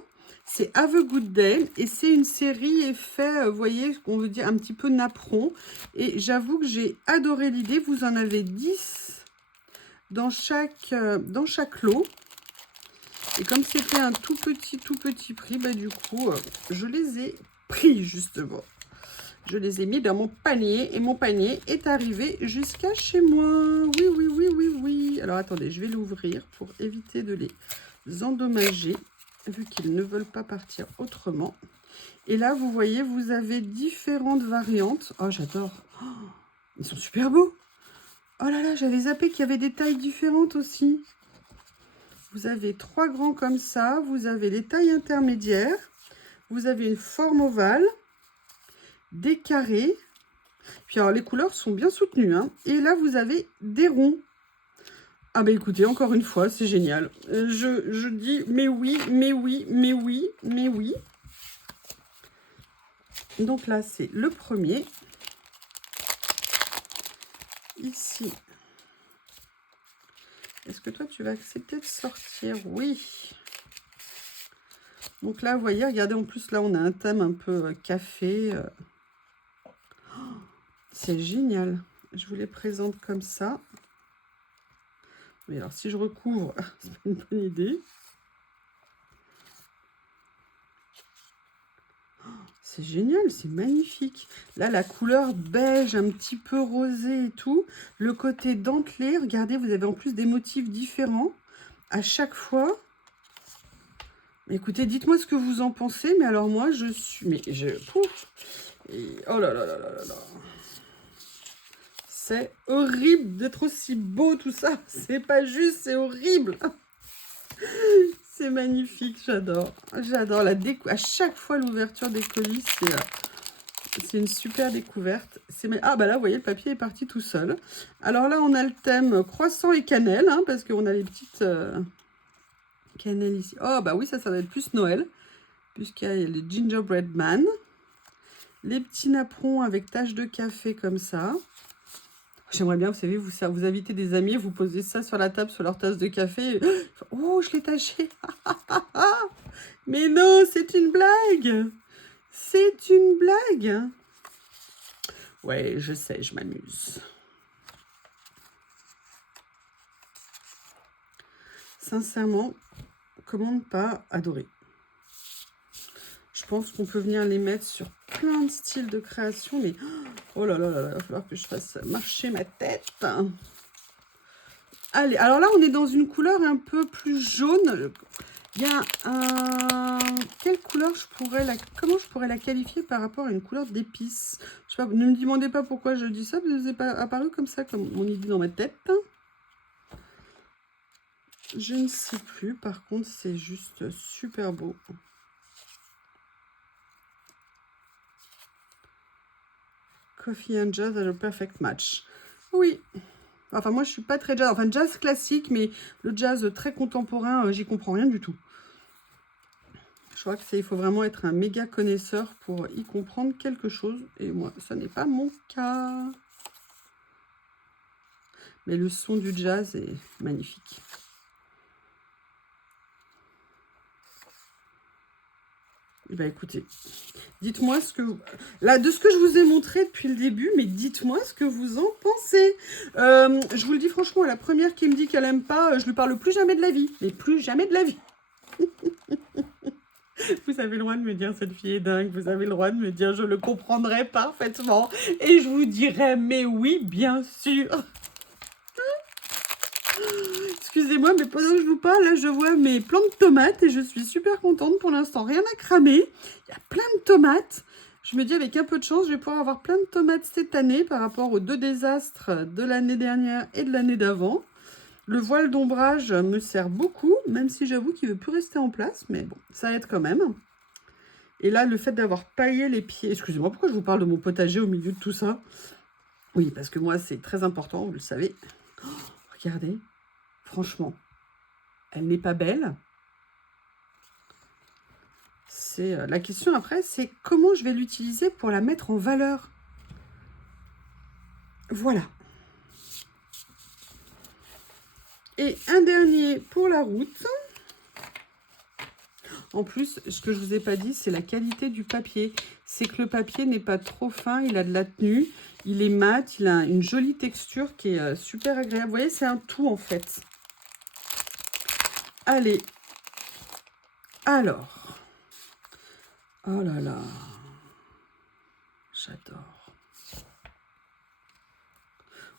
c'est Have a Good Day. Et c'est une série effet, vous voyez, on veut dire un petit peu napperon. Et j'avoue que j'ai adoré l'idée. Vous en avez 10 dans chaque lot. Et comme c'était un tout petit prix, bah, du coup, je les ai pris justement. Je les ai mis dans mon panier et mon panier est arrivé jusqu'à chez moi. Oui, oui, oui, oui, oui. Alors attendez, je vais l'ouvrir pour éviter de les endommager vu qu'ils ne veulent pas partir autrement. Et là, vous voyez, vous avez différentes variantes. Oh, j'adore. Oh, ils sont super beaux. Oh là là, j'avais zappé qu'il y avait des tailles différentes aussi. Vous avez 3 grands comme ça. Vous avez les tailles intermédiaires. Vous avez une forme ovale. Des carrés. Puis alors, les couleurs sont bien soutenues, hein. Et là, vous avez des ronds. Ah bah écoutez, encore une fois, c'est génial. Je dis, mais oui, mais oui, mais oui, mais oui. Donc là, c'est le premier. Ici. Est-ce que toi, tu vas accepter de sortir? Oui. Donc là, vous voyez, regardez, en plus, là, on a un thème un peu café. C'est génial. Je vous les présente comme ça. Mais alors, si je recouvre, c'est pas une bonne idée. C'est génial, c'est magnifique. Là, la couleur beige, un petit peu rosé et tout. Le côté dentelé, regardez, vous avez en plus des motifs différents à chaque fois. Écoutez, dites-moi ce que vous en pensez. Mais alors moi, je suis... Mais je... Pouf. Et... Oh là là là là là là. C'est horrible d'être aussi beau tout ça. C'est pas juste, c'est horrible. C'est magnifique, j'adore. J'adore la à chaque fois l'ouverture des colis, c'est une super découverte. Ah bah là, vous voyez, le papier est parti tout seul. Alors là, on a le thème croissant et cannelle, hein, parce qu'on a les petites cannelles ici. Oh bah oui, ça doit être plus Noël, puisqu'il y a les gingerbread man. Les petits napperons avec taches de café comme ça. J'aimerais bien, vous savez, vous invitez des amis, vous posez ça sur la table, sur leur tasse de café. Oh, je l'ai taché. Mais non, c'est une blague. C'est une blague. Ouais, je sais, je m'amuse. Sincèrement, comment ne pas adorer? Je pense qu'on peut venir les mettre sur plein de styles de création, mais oh là là là, il va falloir que je fasse marcher ma tête. Allez, alors là, on est dans une couleur un peu plus jaune. Il y a un... Quelle couleur comment je pourrais la qualifier par rapport à une couleur d'épices? Je sais pas, ne me demandez pas pourquoi je dis ça, parce que c'est pas apparu comme ça, comme mon idée dans ma tête. Je ne sais plus, par contre, c'est juste super beau. Coffee and jazz are a perfect match. Oui. Enfin, moi, je suis pas très jazz. Enfin, jazz classique, mais le jazz très contemporain, j'y comprends rien du tout. Je crois qu'il faut vraiment être un méga connaisseur pour y comprendre quelque chose. Et moi, ça n'est pas mon cas. Mais le son du jazz est magnifique. Eh bien, écoutez, dites-moi ce que vous... Là, de ce que je vous ai montré depuis le début, mais dites-moi ce que vous en pensez. Je vous le dis franchement, la première qui me dit qu'elle aime pas, je lui parle plus jamais de la vie. Mais plus jamais de la vie. Vous avez le droit de me dire cette fille est dingue. Vous avez le droit de me dire je le comprendrai parfaitement. Et je vous dirai mais oui, bien sûr. Excusez-moi, mais pendant que je vous parle, là, je vois mes plants de tomates et je suis super contente. Pour l'instant, rien à cramer. Il y a plein de tomates. Je me dis, avec un peu de chance, je vais pouvoir avoir plein de tomates cette année par rapport aux 2 désastres de l'année dernière et de l'année d'avant. Le voile d'ombrage me sert beaucoup, même si j'avoue qu'il ne veut plus rester en place. Mais bon, ça aide quand même. Et là, le fait d'avoir paillé les pieds... Excusez-moi, pourquoi je vous parle de mon potager au milieu de tout ça? Oui, parce que moi, c'est très important, vous le savez. Oh, regardez. Franchement, elle n'est pas belle. C'est la question après, c'est comment je vais l'utiliser pour la mettre en valeur. Voilà. Et un dernier pour la route. En plus, ce que je vous ai pas dit, c'est la qualité du papier. C'est que le papier n'est pas trop fin, il a de la tenue, il est mat, il a une jolie texture qui est super agréable. Vous voyez, c'est un tout en fait. Allez, alors, oh là là, j'adore.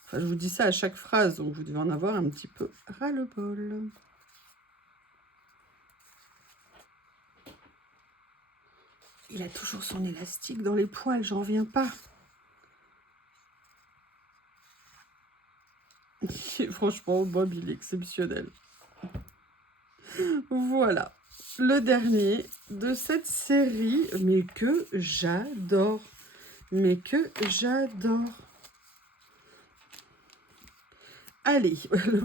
Enfin, je vous dis ça à chaque phrase, donc vous devez en avoir un petit peu ras-le-bol. Il a toujours son élastique dans les poils, j'en reviens pas. Franchement, Bob, il est exceptionnel. Voilà, le dernier de cette série, mais que j'adore. Mais que j'adore. Allez,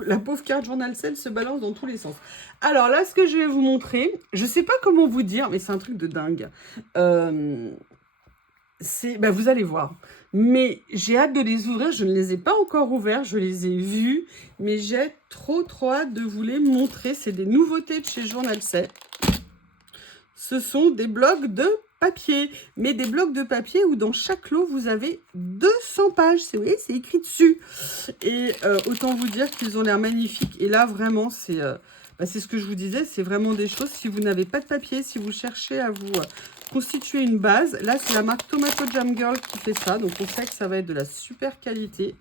la pauvre carte Journal Sel se balance dans tous les sens. Alors là, ce que je vais vous montrer, je sais pas comment vous dire, mais c'est un truc de dingue. Ben, vous allez voir. Mais j'ai hâte de les ouvrir. Je ne les ai pas encore ouverts. Je les ai vus. Mais j'ai trop hâte de vous les montrer. C'est des nouveautés de chez Journal Sel. Ce sont des blocs de papier. Mais des blocs de papier où dans chaque lot, vous avez 200 pages. Vous voyez, c'est écrit dessus. Et autant vous dire qu'ils ont l'air magnifiques. Et là, vraiment, c'est ce que je vous disais. C'est vraiment des choses. Si vous n'avez pas de papier, si vous cherchez à vous constituer une base. Là, c'est la marque Tomato Jam Girl qui fait ça. Donc, on sait que ça va être de la super qualité.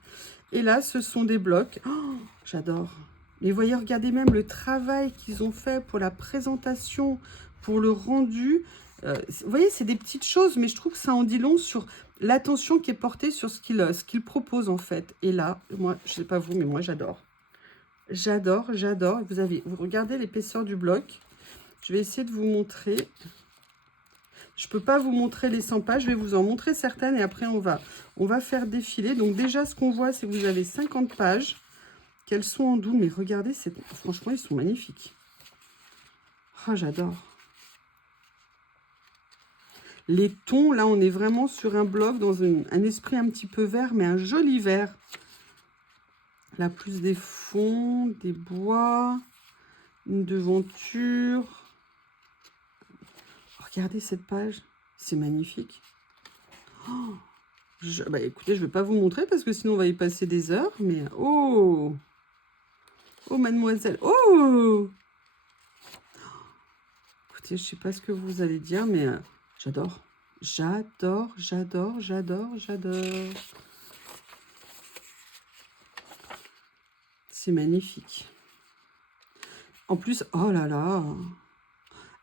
Et là, ce sont des blocs. Oh, j'adore. Mais voyez, regardez même le travail qu'ils ont fait pour la présentation, pour le rendu. Vous voyez, c'est des petites choses, mais je trouve que ça en dit long sur l'attention qui est portée sur ce qu'il propose, en fait. Et là, moi, je ne sais pas vous, mais moi, j'adore. J'adore, j'adore. Vous regardez l'épaisseur du bloc. Je vais essayer de vous montrer. Je ne peux pas vous montrer les 100 pages, je vais vous en montrer certaines et après on va faire défiler. Donc déjà, ce qu'on voit, c'est que vous avez 50 pages, qu'elles sont en double. Mais regardez, franchement, ils sont magnifiques. Ah, j'adore. Les tons, là, on est vraiment sur un bloc dans un esprit un petit peu vert, mais un joli vert. Là, plus des fonds, des bois, une devanture. Regardez cette page, c'est magnifique. Oh, écoutez, je ne vais pas vous montrer parce que sinon on va y passer des heures. Mais oh, oh mademoiselle, oh. Écoutez, je ne sais pas ce que vous allez dire, mais j'adore. J'adore, j'adore, j'adore, j'adore. C'est magnifique. En plus, oh là là.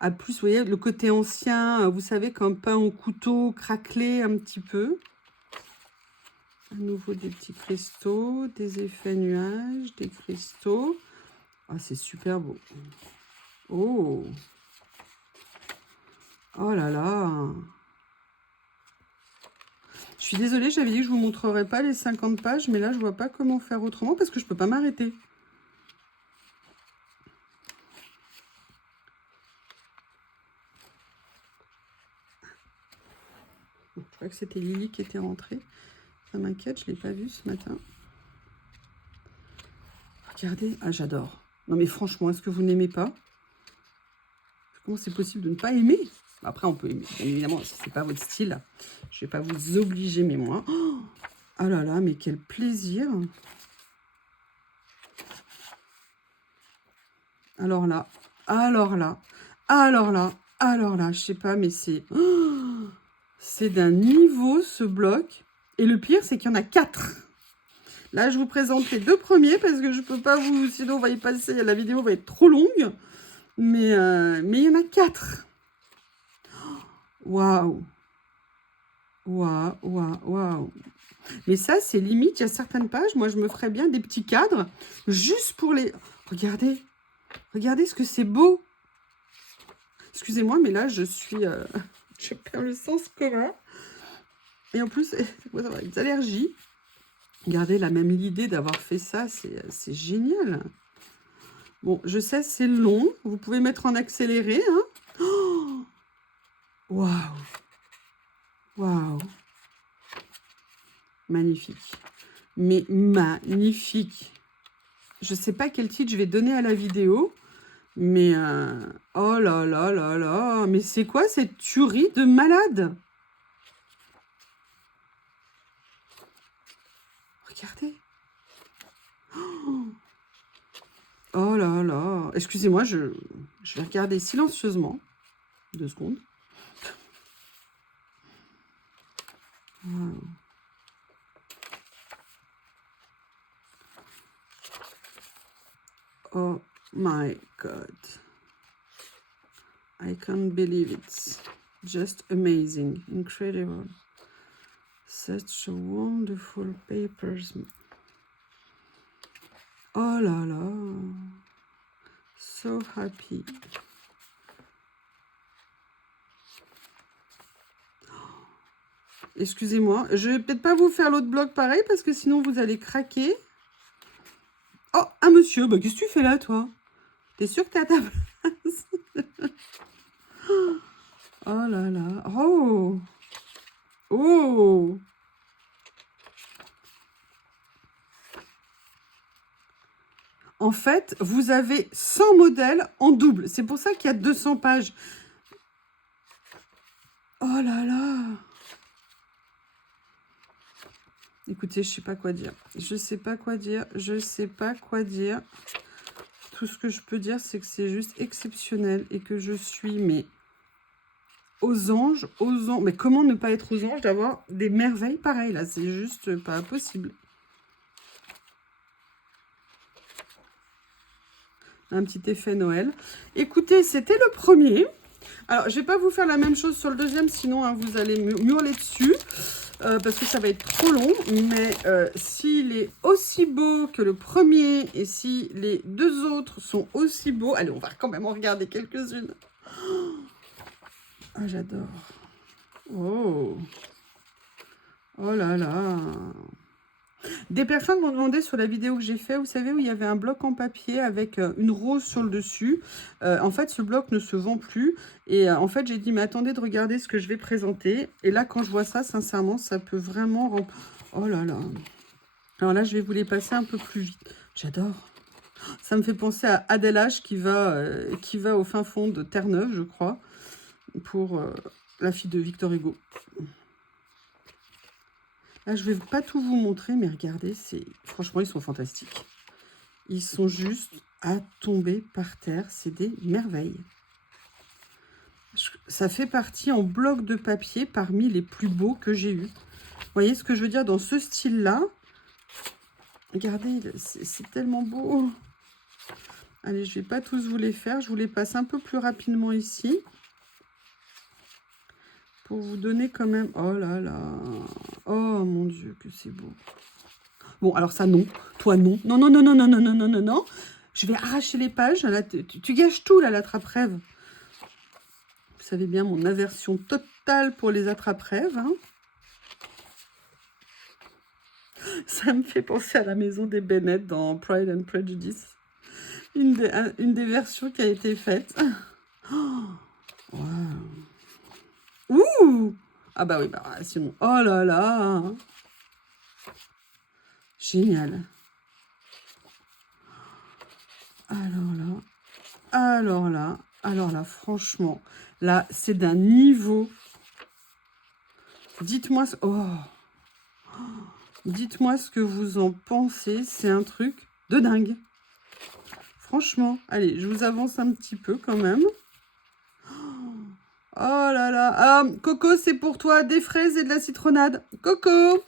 En plus, vous voyez, le côté ancien, vous savez, comme peint au couteau, craquelé un petit peu. À nouveau des petits cristaux, des effets nuages, des cristaux. Ah, c'est super beau. Oh. Oh là là. Je suis désolée, j'avais dit que je ne vous montrerais pas les 50 pages, mais là, je ne vois pas comment faire autrement parce que je ne peux pas m'arrêter. Je crois que c'était Lily qui était rentrée. Ça m'inquiète, je ne l'ai pas vue ce matin. Regardez, ah j'adore. Non mais franchement, est-ce que vous n'aimez pas? Comment c'est possible de ne pas aimer? Après, on peut aimer, bien évidemment, si ce n'est pas votre style. Je ne vais pas vous obliger, mais moi. Oh là là, mais quel plaisir! Alors là, alors là, alors là, alors là, je sais pas, mais c'est... Oh, c'est d'un niveau, ce bloc. Et le pire, c'est qu'il y en a 4. Là, je vous présente les 2 premiers parce que je peux pas vous... Sinon, on va y passer, la vidéo va être trop longue. Mais il y en a 4. Waouh! Waouh, waouh, waouh! Mais ça, c'est limite, il y a certaines pages, moi, je me ferais bien des petits cadres juste pour les... Regardez, regardez ce que c'est beau! Excusez-moi, mais là, je suis... je perds le sens commun. Et en plus, des allergies. Regardez, là, même l'idée d'avoir fait ça, c'est génial. Bon, je sais, c'est long. Vous pouvez mettre en accéléré. Hein. Oh, waouh! Waouh! Magnifique. Mais magnifique. Je ne sais pas quel titre je vais donner à la vidéo. Mais, oh là là là là. Mais c'est quoi cette tuerie de malade? Regardez. Oh là là. Excusez-moi, je vais regarder silencieusement. 2 secondes. Wow. Oh my God. I can't believe it. Just amazing. Incredible. Such wonderful papers. Oh là là. So happy. Excusez-moi, je vais peut-être pas vous faire l'autre bloc pareil parce que sinon vous allez craquer. Oh, un monsieur, bah qu'est-ce que tu fais là, toi? T'es sûr que t'es à ta place? Oh là là, oh! Oh! En fait, vous avez 100 modèles en double. C'est pour ça qu'il y a 200 pages. Oh là là! Écoutez, je sais pas quoi dire. Je sais pas quoi dire. Je sais pas quoi dire. Tout ce que je peux dire, c'est que c'est juste exceptionnel et que je suis, mais aux anges, aux anges. Mais comment ne pas être aux anges d'avoir des merveilles pareilles là? C'est juste pas possible. Un petit effet Noël. Écoutez, c'était le premier. Alors, je vais pas vous faire la même chose sur le deuxième, sinon hein, vous allez hurler dessus. Parce que ça va être trop long, mais s'il est aussi beau que le premier, et si les deux autres sont aussi beaux, allez, on va quand même en regarder quelques-unes. Ah, j'adore. Oh. Oh là là. Des personnes m'ont demandé sur la vidéo que j'ai fait, vous savez, où il y avait un bloc en papier avec une rose sur le dessus. En fait, ce bloc ne se vend plus. Et en fait, j'ai dit, mais attendez de regarder ce que je vais présenter. Et là, quand je vois ça, sincèrement, ça peut vraiment... Oh là là. Alors là, je vais vous les passer un peu plus vite. J'adore. Ça me fait penser à Adèle H qui va au fin fond de Terre-Neuve, je crois, pour la fille de Victor Hugo. Là, je ne vais pas tout vous montrer, mais regardez, franchement, ils sont fantastiques. Ils sont juste à tomber par terre. C'est des merveilles. Ça fait partie en bloc de papier parmi les plus beaux que j'ai eus. Vous voyez ce que je veux dire dans ce style-là? Regardez, c'est tellement beau. Allez, je ne vais pas tous vous les faire. Je vous les passe un peu plus rapidement ici. Pour vous donner quand même... Oh là là. Oh mon Dieu, que c'est beau. Bon, alors ça, non. Toi, non. Non, non, non, non, non, non, non, non, non, non. Je vais arracher les pages. Là, tu gâches tout, là, l'attrape-rêve. Vous savez bien mon aversion totale pour les attrape-rêves. Hein. Ça me fait penser à la maison des Bennett dans Pride and Prejudice. Une des versions qui a été faite. Oh, wow. Ouh! Ah bah oui, bah sinon... Oh là là! Génial. Alors là, franchement, là, c'est d'un niveau. Dites-moi dites-moi ce que vous en pensez. C'est un truc de dingue. Franchement, allez, je vous avance un petit peu quand même. Oh là là. Ah, Coco, c'est pour toi des fraises et de la citronnade. Coco!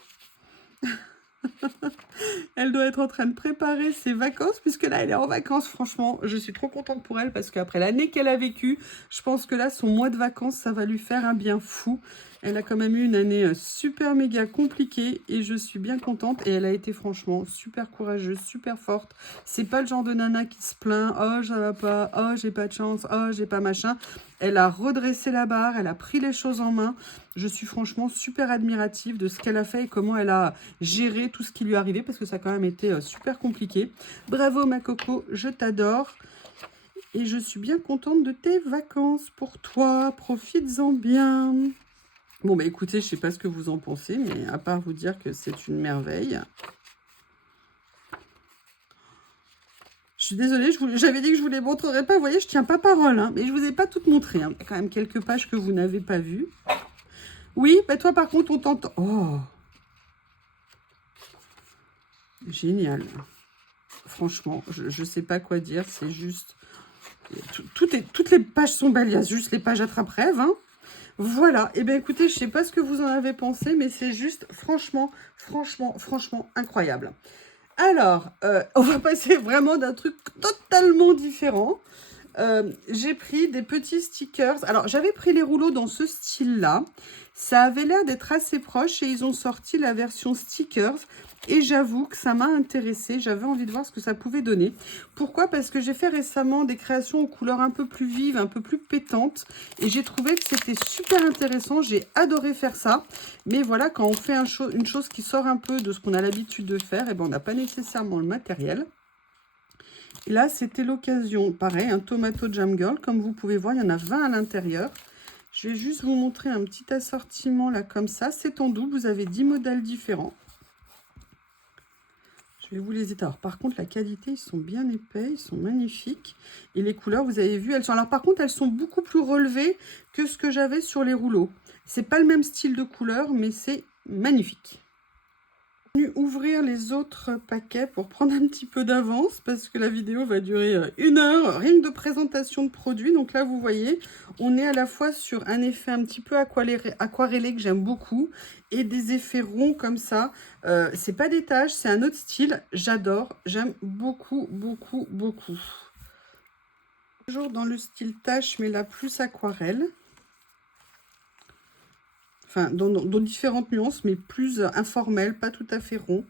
Elle doit être en train de préparer ses vacances, puisque là, elle est en vacances. Franchement, je suis trop contente pour elle, parce qu'après l'année qu'elle a vécue, je pense que là, son mois de vacances, ça va lui faire un bien fou. Elle a quand même eu une année super méga compliquée, et je suis bien contente. Et elle a été franchement super courageuse, super forte. C'est pas le genre de nana qui se plaint. Oh, ça va pas. Oh, j'ai pas de chance. Oh, j'ai pas machin. Elle a redressé la barre, elle a pris les choses en main. Je suis franchement super admirative de ce qu'elle a fait et comment elle a géré tout ce qui lui est arrivé, parce que ça a quand même été super compliqué. Bravo ma Coco, je t'adore. Et je suis bien contente de tes vacances pour toi. Profites-en bien. Bon, bah écoutez, je sais pas ce que vous en pensez, mais à part vous dire que c'est une merveille. Je suis désolée, j'avais dit que je vous les montrerais pas. Vous voyez, je tiens pas parole, hein, mais je vous ai pas toutes montrées. Hein. Il y a quand même quelques pages que vous n'avez pas vues. Oui, bah toi, par contre, on t'entend. Oh! Génial. Franchement, je sais pas quoi dire. C'est juste... toutes les pages sont belles. Il y a juste les pages attrape-rêve, hein. Voilà, et bien écoutez, je sais pas ce que vous en avez pensé, mais c'est juste franchement incroyable. Alors, on va passer vraiment d'un truc totalement différent. j'ai pris des petits stickers. Alors, j'avais pris les rouleaux dans ce style-là. Ça avait l'air d'être assez proche et ils ont sorti la version stickers. Et j'avoue que ça m'a intéressée. J'avais envie de voir ce que ça pouvait donner. Pourquoi? Parce que j'ai fait récemment des créations aux couleurs un peu plus vives, un peu plus pétantes. Et j'ai trouvé que c'était super intéressant. J'ai adoré faire ça. Mais voilà, quand on fait une chose qui sort un peu de ce qu'on a l'habitude de faire, et ben on n'a pas nécessairement le matériel. Et là, c'était l'occasion. Pareil, un Tomato Jam Girl. Comme vous pouvez voir, il y en a 20 à l'intérieur. Je vais juste vous montrer un petit assortiment là comme ça. C'est en double. Vous avez 10 modèles différents. Je vais vous les étaler. Alors, par contre, la qualité, ils sont bien épais, ils sont magnifiques. Et les couleurs, vous avez vu, elles sont... Alors, par contre, elles sont beaucoup plus relevées que ce que j'avais sur les rouleaux. C'est pas le même style de couleur, mais c'est magnifique. Je vais ouvrir les autres paquets pour prendre un petit peu d'avance parce que la vidéo va durer 1 heure, rien que de présentation de produits. Donc là, vous voyez, on est à la fois sur un effet un petit peu aquarellé que j'aime beaucoup et des effets ronds comme ça. C'est pas des taches, c'est un autre style. J'adore, j'aime beaucoup, beaucoup, beaucoup. Toujours dans le style tache, mais là plus aquarelle. Enfin, dans différentes nuances, mais plus informelles, pas tout à fait rond,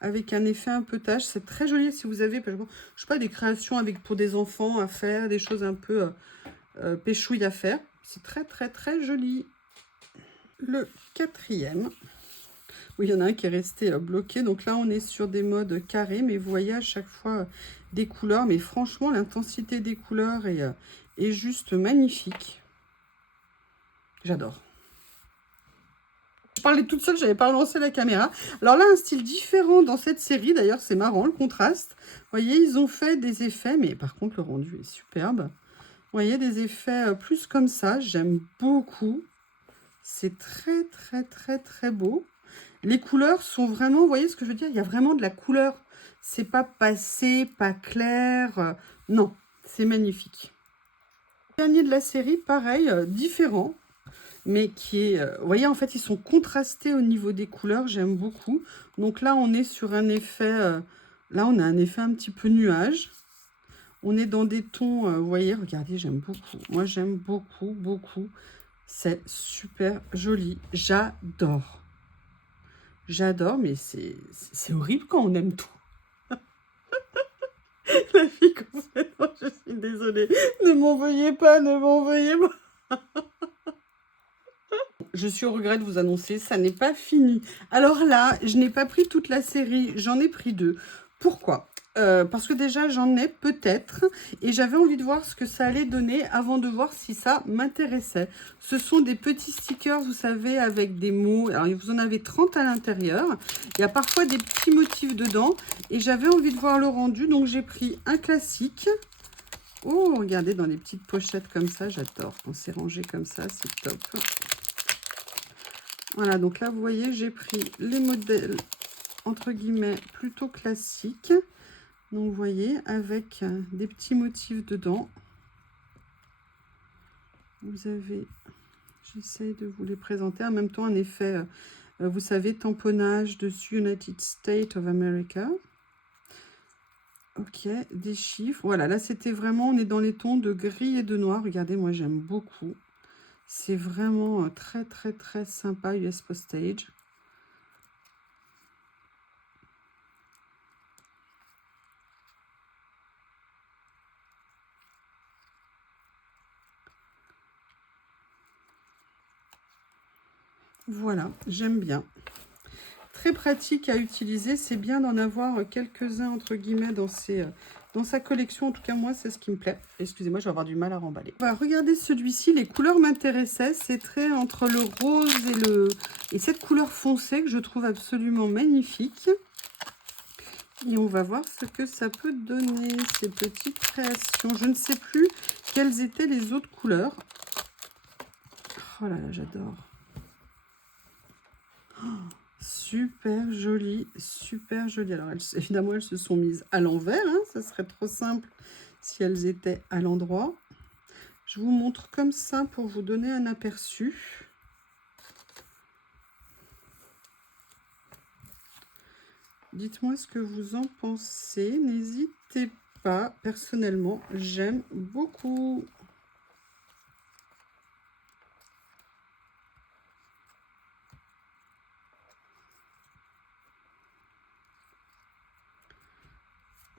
avec un effet un peu tache. C'est très joli si vous avez, je sais pas, des créations pour des enfants à faire, des choses un peu péchouilles à faire. C'est très, très, très joli. Le 4e. Oui, il y en a un qui est resté bloqué. Donc là, on est sur des modes carrés, mais vous voyez à chaque fois des couleurs. Mais franchement, l'intensité des couleurs est juste magnifique. J'adore. Je parlais toute seule, j'avais pas relancé la caméra. Alors là, un style différent dans cette série. D'ailleurs, c'est marrant, le contraste. Vous voyez, ils ont fait des effets, mais par contre, le rendu est superbe. Vous voyez, des effets plus comme ça. J'aime beaucoup. C'est très, très, très, très beau. Les couleurs sont vraiment, vous voyez ce que je veux dire? Il y a vraiment de la couleur. C'est pas passé, pas clair. Non, c'est magnifique. Dernier de la série, pareil, différent. Mais qui est... vous voyez, en fait, ils sont contrastés au niveau des couleurs. J'aime beaucoup. Donc là, on est sur un effet... là, on a un effet un petit peu nuage. On est dans des tons... vous voyez, regardez, j'aime beaucoup. Moi, j'aime beaucoup, beaucoup. C'est super joli. J'adore. J'adore, mais c'est horrible quand on aime tout. La fille complètement, je suis désolée. Ne m'en veuillez pas, ne m'en veuillez pas. Je suis au regret de vous annoncer, ça n'est pas fini. Alors là, je n'ai pas pris toute la série, j'en ai pris 2. Pourquoi? Parce que déjà, j'en ai peut-être, et j'avais envie de voir ce que ça allait donner avant de voir si ça m'intéressait. Ce sont des petits stickers, vous savez, avec des mots. Alors, vous en avez 30 à l'intérieur. Il y a parfois des petits motifs dedans, et j'avais envie de voir le rendu, donc j'ai pris un classique. Oh, regardez, dans les petites pochettes comme ça, j'adore. Quand c'est rangé comme ça, c'est top. Voilà, donc là, vous voyez, j'ai pris les modèles, entre guillemets, plutôt classiques. Donc, vous voyez, avec des petits motifs dedans. Vous avez, j'essaye de vous les présenter, en même temps, un effet, vous savez, tamponnage dessus, United States of America. Ok, des chiffres. Voilà, là, c'était vraiment, on est dans les tons de gris et de noir. Regardez, moi, j'aime beaucoup. C'est vraiment très, très, très sympa, US Postage. Voilà, j'aime bien. Très pratique à utiliser. C'est bien d'en avoir quelques-uns, entre guillemets, dans sa collection. En tout cas, moi, c'est ce qui me plaît. Excusez-moi, je vais avoir du mal à remballer. On va regarder celui-ci. Les couleurs m'intéressaient. C'est très entre le rose et cette couleur foncée que je trouve absolument magnifique. Et on va voir ce que ça peut donner, ces petites créations. Je ne sais plus quelles étaient les autres couleurs. Oh là là, j'adore. Oh, super joli, super joli. Alors, évidemment, elles se sont mises à l'envers. Hein, ça serait trop simple si elles étaient à l'endroit. Je vous montre comme ça pour vous donner un aperçu. Dites-moi ce que vous en pensez. N'hésitez pas. Personnellement, j'aime beaucoup.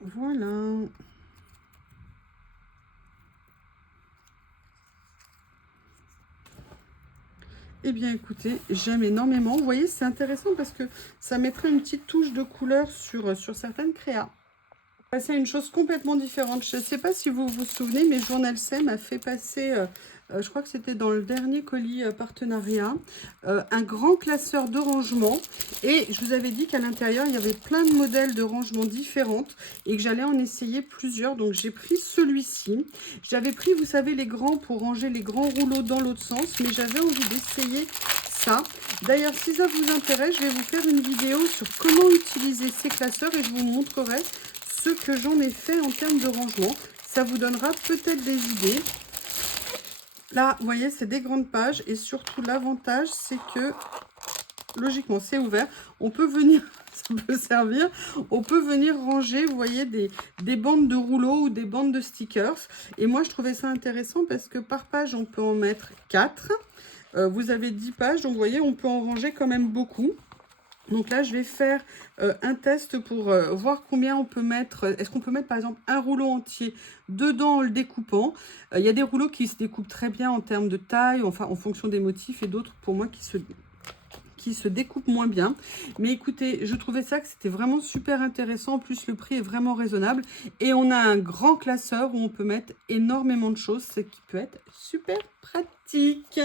Voilà. Eh bien, écoutez, j'aime énormément. Vous voyez, c'est intéressant parce que ça mettrait une petite touche de couleur sur certaines créas. Passer à une chose complètement différente. Je ne sais pas si vous vous souvenez, mais Journal C m'a fait passer, je crois que c'était dans le dernier colis partenariat, un grand classeur de rangement. Et je vous avais dit qu'à l'intérieur, il y avait plein de modèles de rangement différentes et que j'allais en essayer plusieurs. Donc, j'ai pris celui-ci. J'avais pris, vous savez, les grands pour ranger les grands rouleaux dans l'autre sens, mais j'avais envie d'essayer ça. D'ailleurs, si ça vous intéresse, je vais vous faire une vidéo sur comment utiliser ces classeurs et je vous montrerai ce que j'en ai fait en termes de rangement. Ça vous donnera peut-être des idées. Là, vous voyez, c'est des grandes pages et surtout l'avantage, c'est que logiquement, c'est ouvert. On peut venir, ça peut servir, on peut venir ranger, vous voyez, des bandes de rouleaux ou des bandes de stickers. Et moi, je trouvais ça intéressant parce que par page, on peut en mettre 4. Vous avez 10 pages, donc vous voyez, on peut en ranger quand même beaucoup. Donc là, je vais faire un test pour voir combien on peut mettre. Est-ce qu'on peut mettre, par exemple, un rouleau entier dedans en le découpant? Il y a des rouleaux qui se découpent très bien en termes de taille, enfin en fonction des motifs, et d'autres, pour moi, qui se découpent moins bien. Mais écoutez, je trouvais ça que c'était vraiment super intéressant. En plus, le prix est vraiment raisonnable. Et on a un grand classeur où on peut mettre énormément de choses, ce qui peut être super pratique.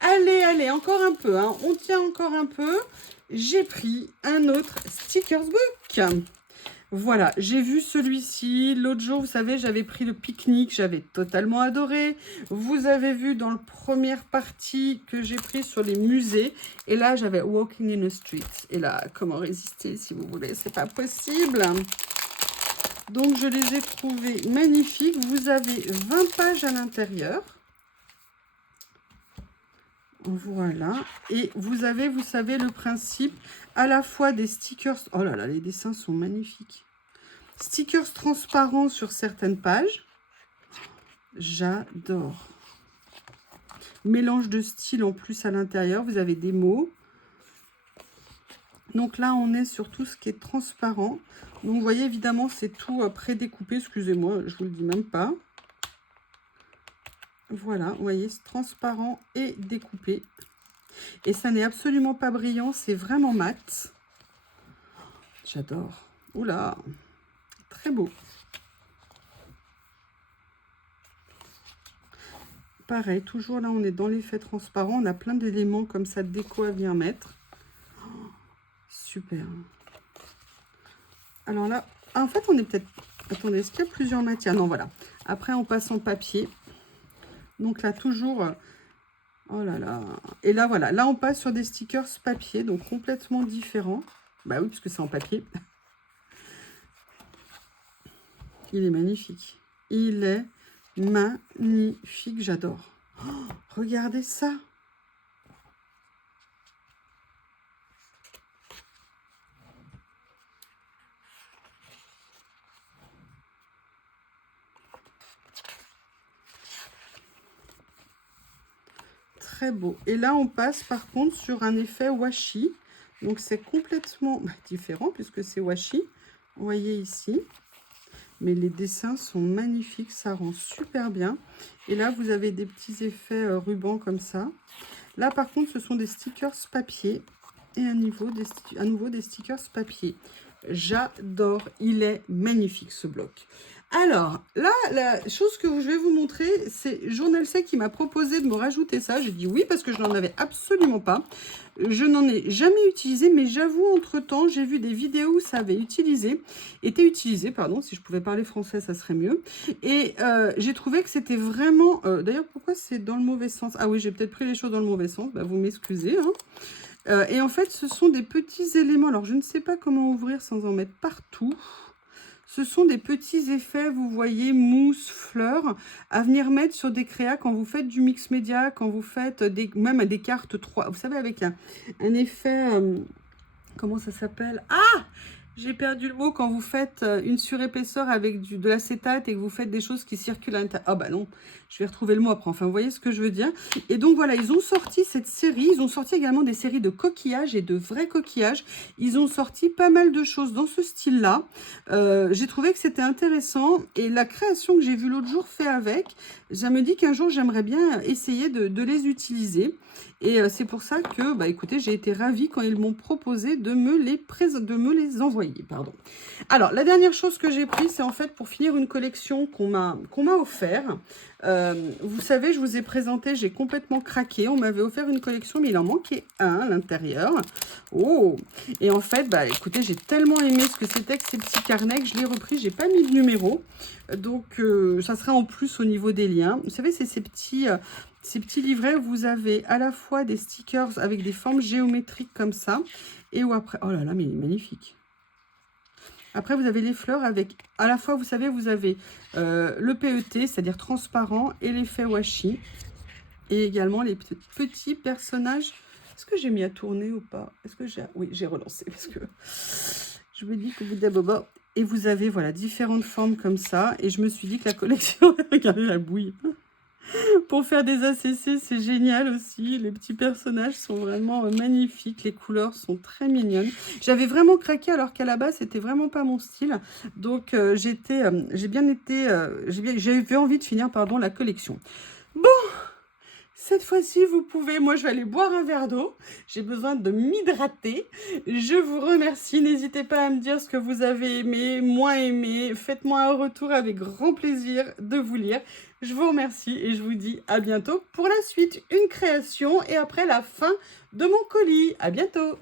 Allez, allez, encore un peu, hein. On tient encore un peu. J'ai pris un autre stickers book. Voilà, j'ai vu celui-ci. L'autre jour, vous savez, j'avais pris le pique-nique. J'avais totalement adoré. Vous avez vu dans la première partie que j'ai pris sur les musées. Et là, j'avais Walking in the Street. Et là, comment résister, si vous voulez, c'est pas possible. Donc, je les ai trouvés magnifiques. Vous avez 20 pages à l'intérieur. Voilà, et vous avez, vous savez, le principe à la fois des stickers. Oh là là, les dessins sont magnifiques. Stickers transparents sur certaines pages. J'adore. Mélange de style en plus à l'intérieur. Vous avez des mots. Donc là, on est sur tout ce qui est transparent. Donc vous voyez, évidemment, c'est tout prédécoupé. Excusez-moi, je vous le dis même pas. Voilà, vous voyez, c'est transparent et découpé. Et ça n'est absolument pas brillant, c'est vraiment mat. J'adore. Oula, très beau. Pareil, toujours là, on est dans l'effet transparent. On a plein d'éléments comme ça de déco à venir mettre. Oh, super. Alors là, en fait, on est peut-être... Attendez, est-ce qu'il y a plusieurs matières? Non, voilà. Après, on passe en papier. Donc là, toujours... Oh là là. Et là, voilà. Là, on passe sur des stickers papier, donc complètement différents. Bah oui, puisque c'est en papier. Il est magnifique. Il est magnifique. J'adore. Oh, regardez ça. Très beau. Et là, on passe par contre sur un effet washi. Donc, c'est complètement différent puisque c'est washi. Vous voyez ici. Mais les dessins sont magnifiques. Ça rend super bien. Et là, vous avez des petits effets rubans comme ça. Là, par contre, ce sont des stickers papier. Et à nouveau des stickers papier. J'adore. Il est magnifique ce bloc. Alors, là, la chose que je vais vous montrer, c'est Journal C qui m'a proposé de me rajouter ça. J'ai dit oui parce que je n'en avais absolument pas. Je n'en ai jamais utilisé, mais j'avoue, entre-temps, j'ai vu des vidéos où ça avait été utilisé, pardon, si je pouvais parler français, ça serait mieux. Et j'ai trouvé que c'était vraiment... D'ailleurs, pourquoi c'est dans le mauvais sens? Ah oui, j'ai peut-être pris les choses dans le mauvais sens, bah, vous m'excusez, hein. Et en fait, ce sont des petits éléments. Alors, je ne sais pas comment ouvrir sans en mettre partout. Ce sont des petits effets, vous voyez, mousse, fleurs, à venir mettre sur des créas quand vous faites du mix média, quand vous faites même des cartes 3. Vous savez, avec un effet... comment ça s'appelle? Ah! J'ai perdu le mot quand vous faites une surépaisseur avec de l'acétate et que vous faites des choses qui circulent à l'intérieur. Ah bah non, je vais retrouver le mot après. Enfin, vous voyez ce que je veux dire. Et donc voilà, ils ont sorti cette série. Ils ont sorti également des séries de coquillages et de vrais coquillages. Ils ont sorti pas mal de choses dans ce style-là. J'ai trouvé que c'était intéressant. Et la création que j'ai vue l'autre jour fait avec, ça me dit qu'un jour, j'aimerais bien essayer de les utiliser. Et c'est pour ça que, bah, écoutez, j'ai été ravie quand ils m'ont proposé de me les envoyer. Pardon. Alors, la dernière chose que j'ai pris, c'est en fait pour finir une collection qu'on m'a offert. Vous savez, je vous ai présenté, j'ai complètement craqué. On m'avait offert une collection, mais il en manquait un à l'intérieur. Oh! Et en fait, bah, écoutez, j'ai tellement aimé ce que c'était que ces petits carnets que je l'ai repris. J'ai pas mis de numéro. Donc, ça sera en plus au niveau des liens. Vous savez, c'est ces petits livrets où vous avez à la fois des stickers avec des formes géométriques comme ça. Et où après... Oh là là, mais il est magnifique. Après, vous avez les fleurs avec... À la fois, vous savez, vous avez le PET, c'est-à-dire transparent, et l'effet washi. Et également les petits personnages. Est-ce que j'ai mis à tourner ou pas? Est-ce que j'ai... Oui, j'ai relancé parce que je me dis qu'au bout d'un bobo... Et vous avez, voilà, différentes formes comme ça. Et je me suis dit que la collection... Regardez la bouille. Pour faire des ACC, c'est génial aussi. Les petits personnages sont vraiment magnifiques. Les couleurs sont très mignonnes. J'avais vraiment craqué alors qu'à la base, c'était vraiment pas mon style. Donc, j'avais envie de finir, pardon, la collection. Bon, cette fois-ci, vous pouvez, moi je vais aller boire un verre d'eau, j'ai besoin de m'hydrater. Je vous remercie, n'hésitez pas à me dire ce que vous avez aimé, moins aimé, faites-moi un retour avec grand plaisir de vous lire. Je vous remercie et je vous dis à bientôt pour la suite, une création et après la fin de mon colis. À bientôt.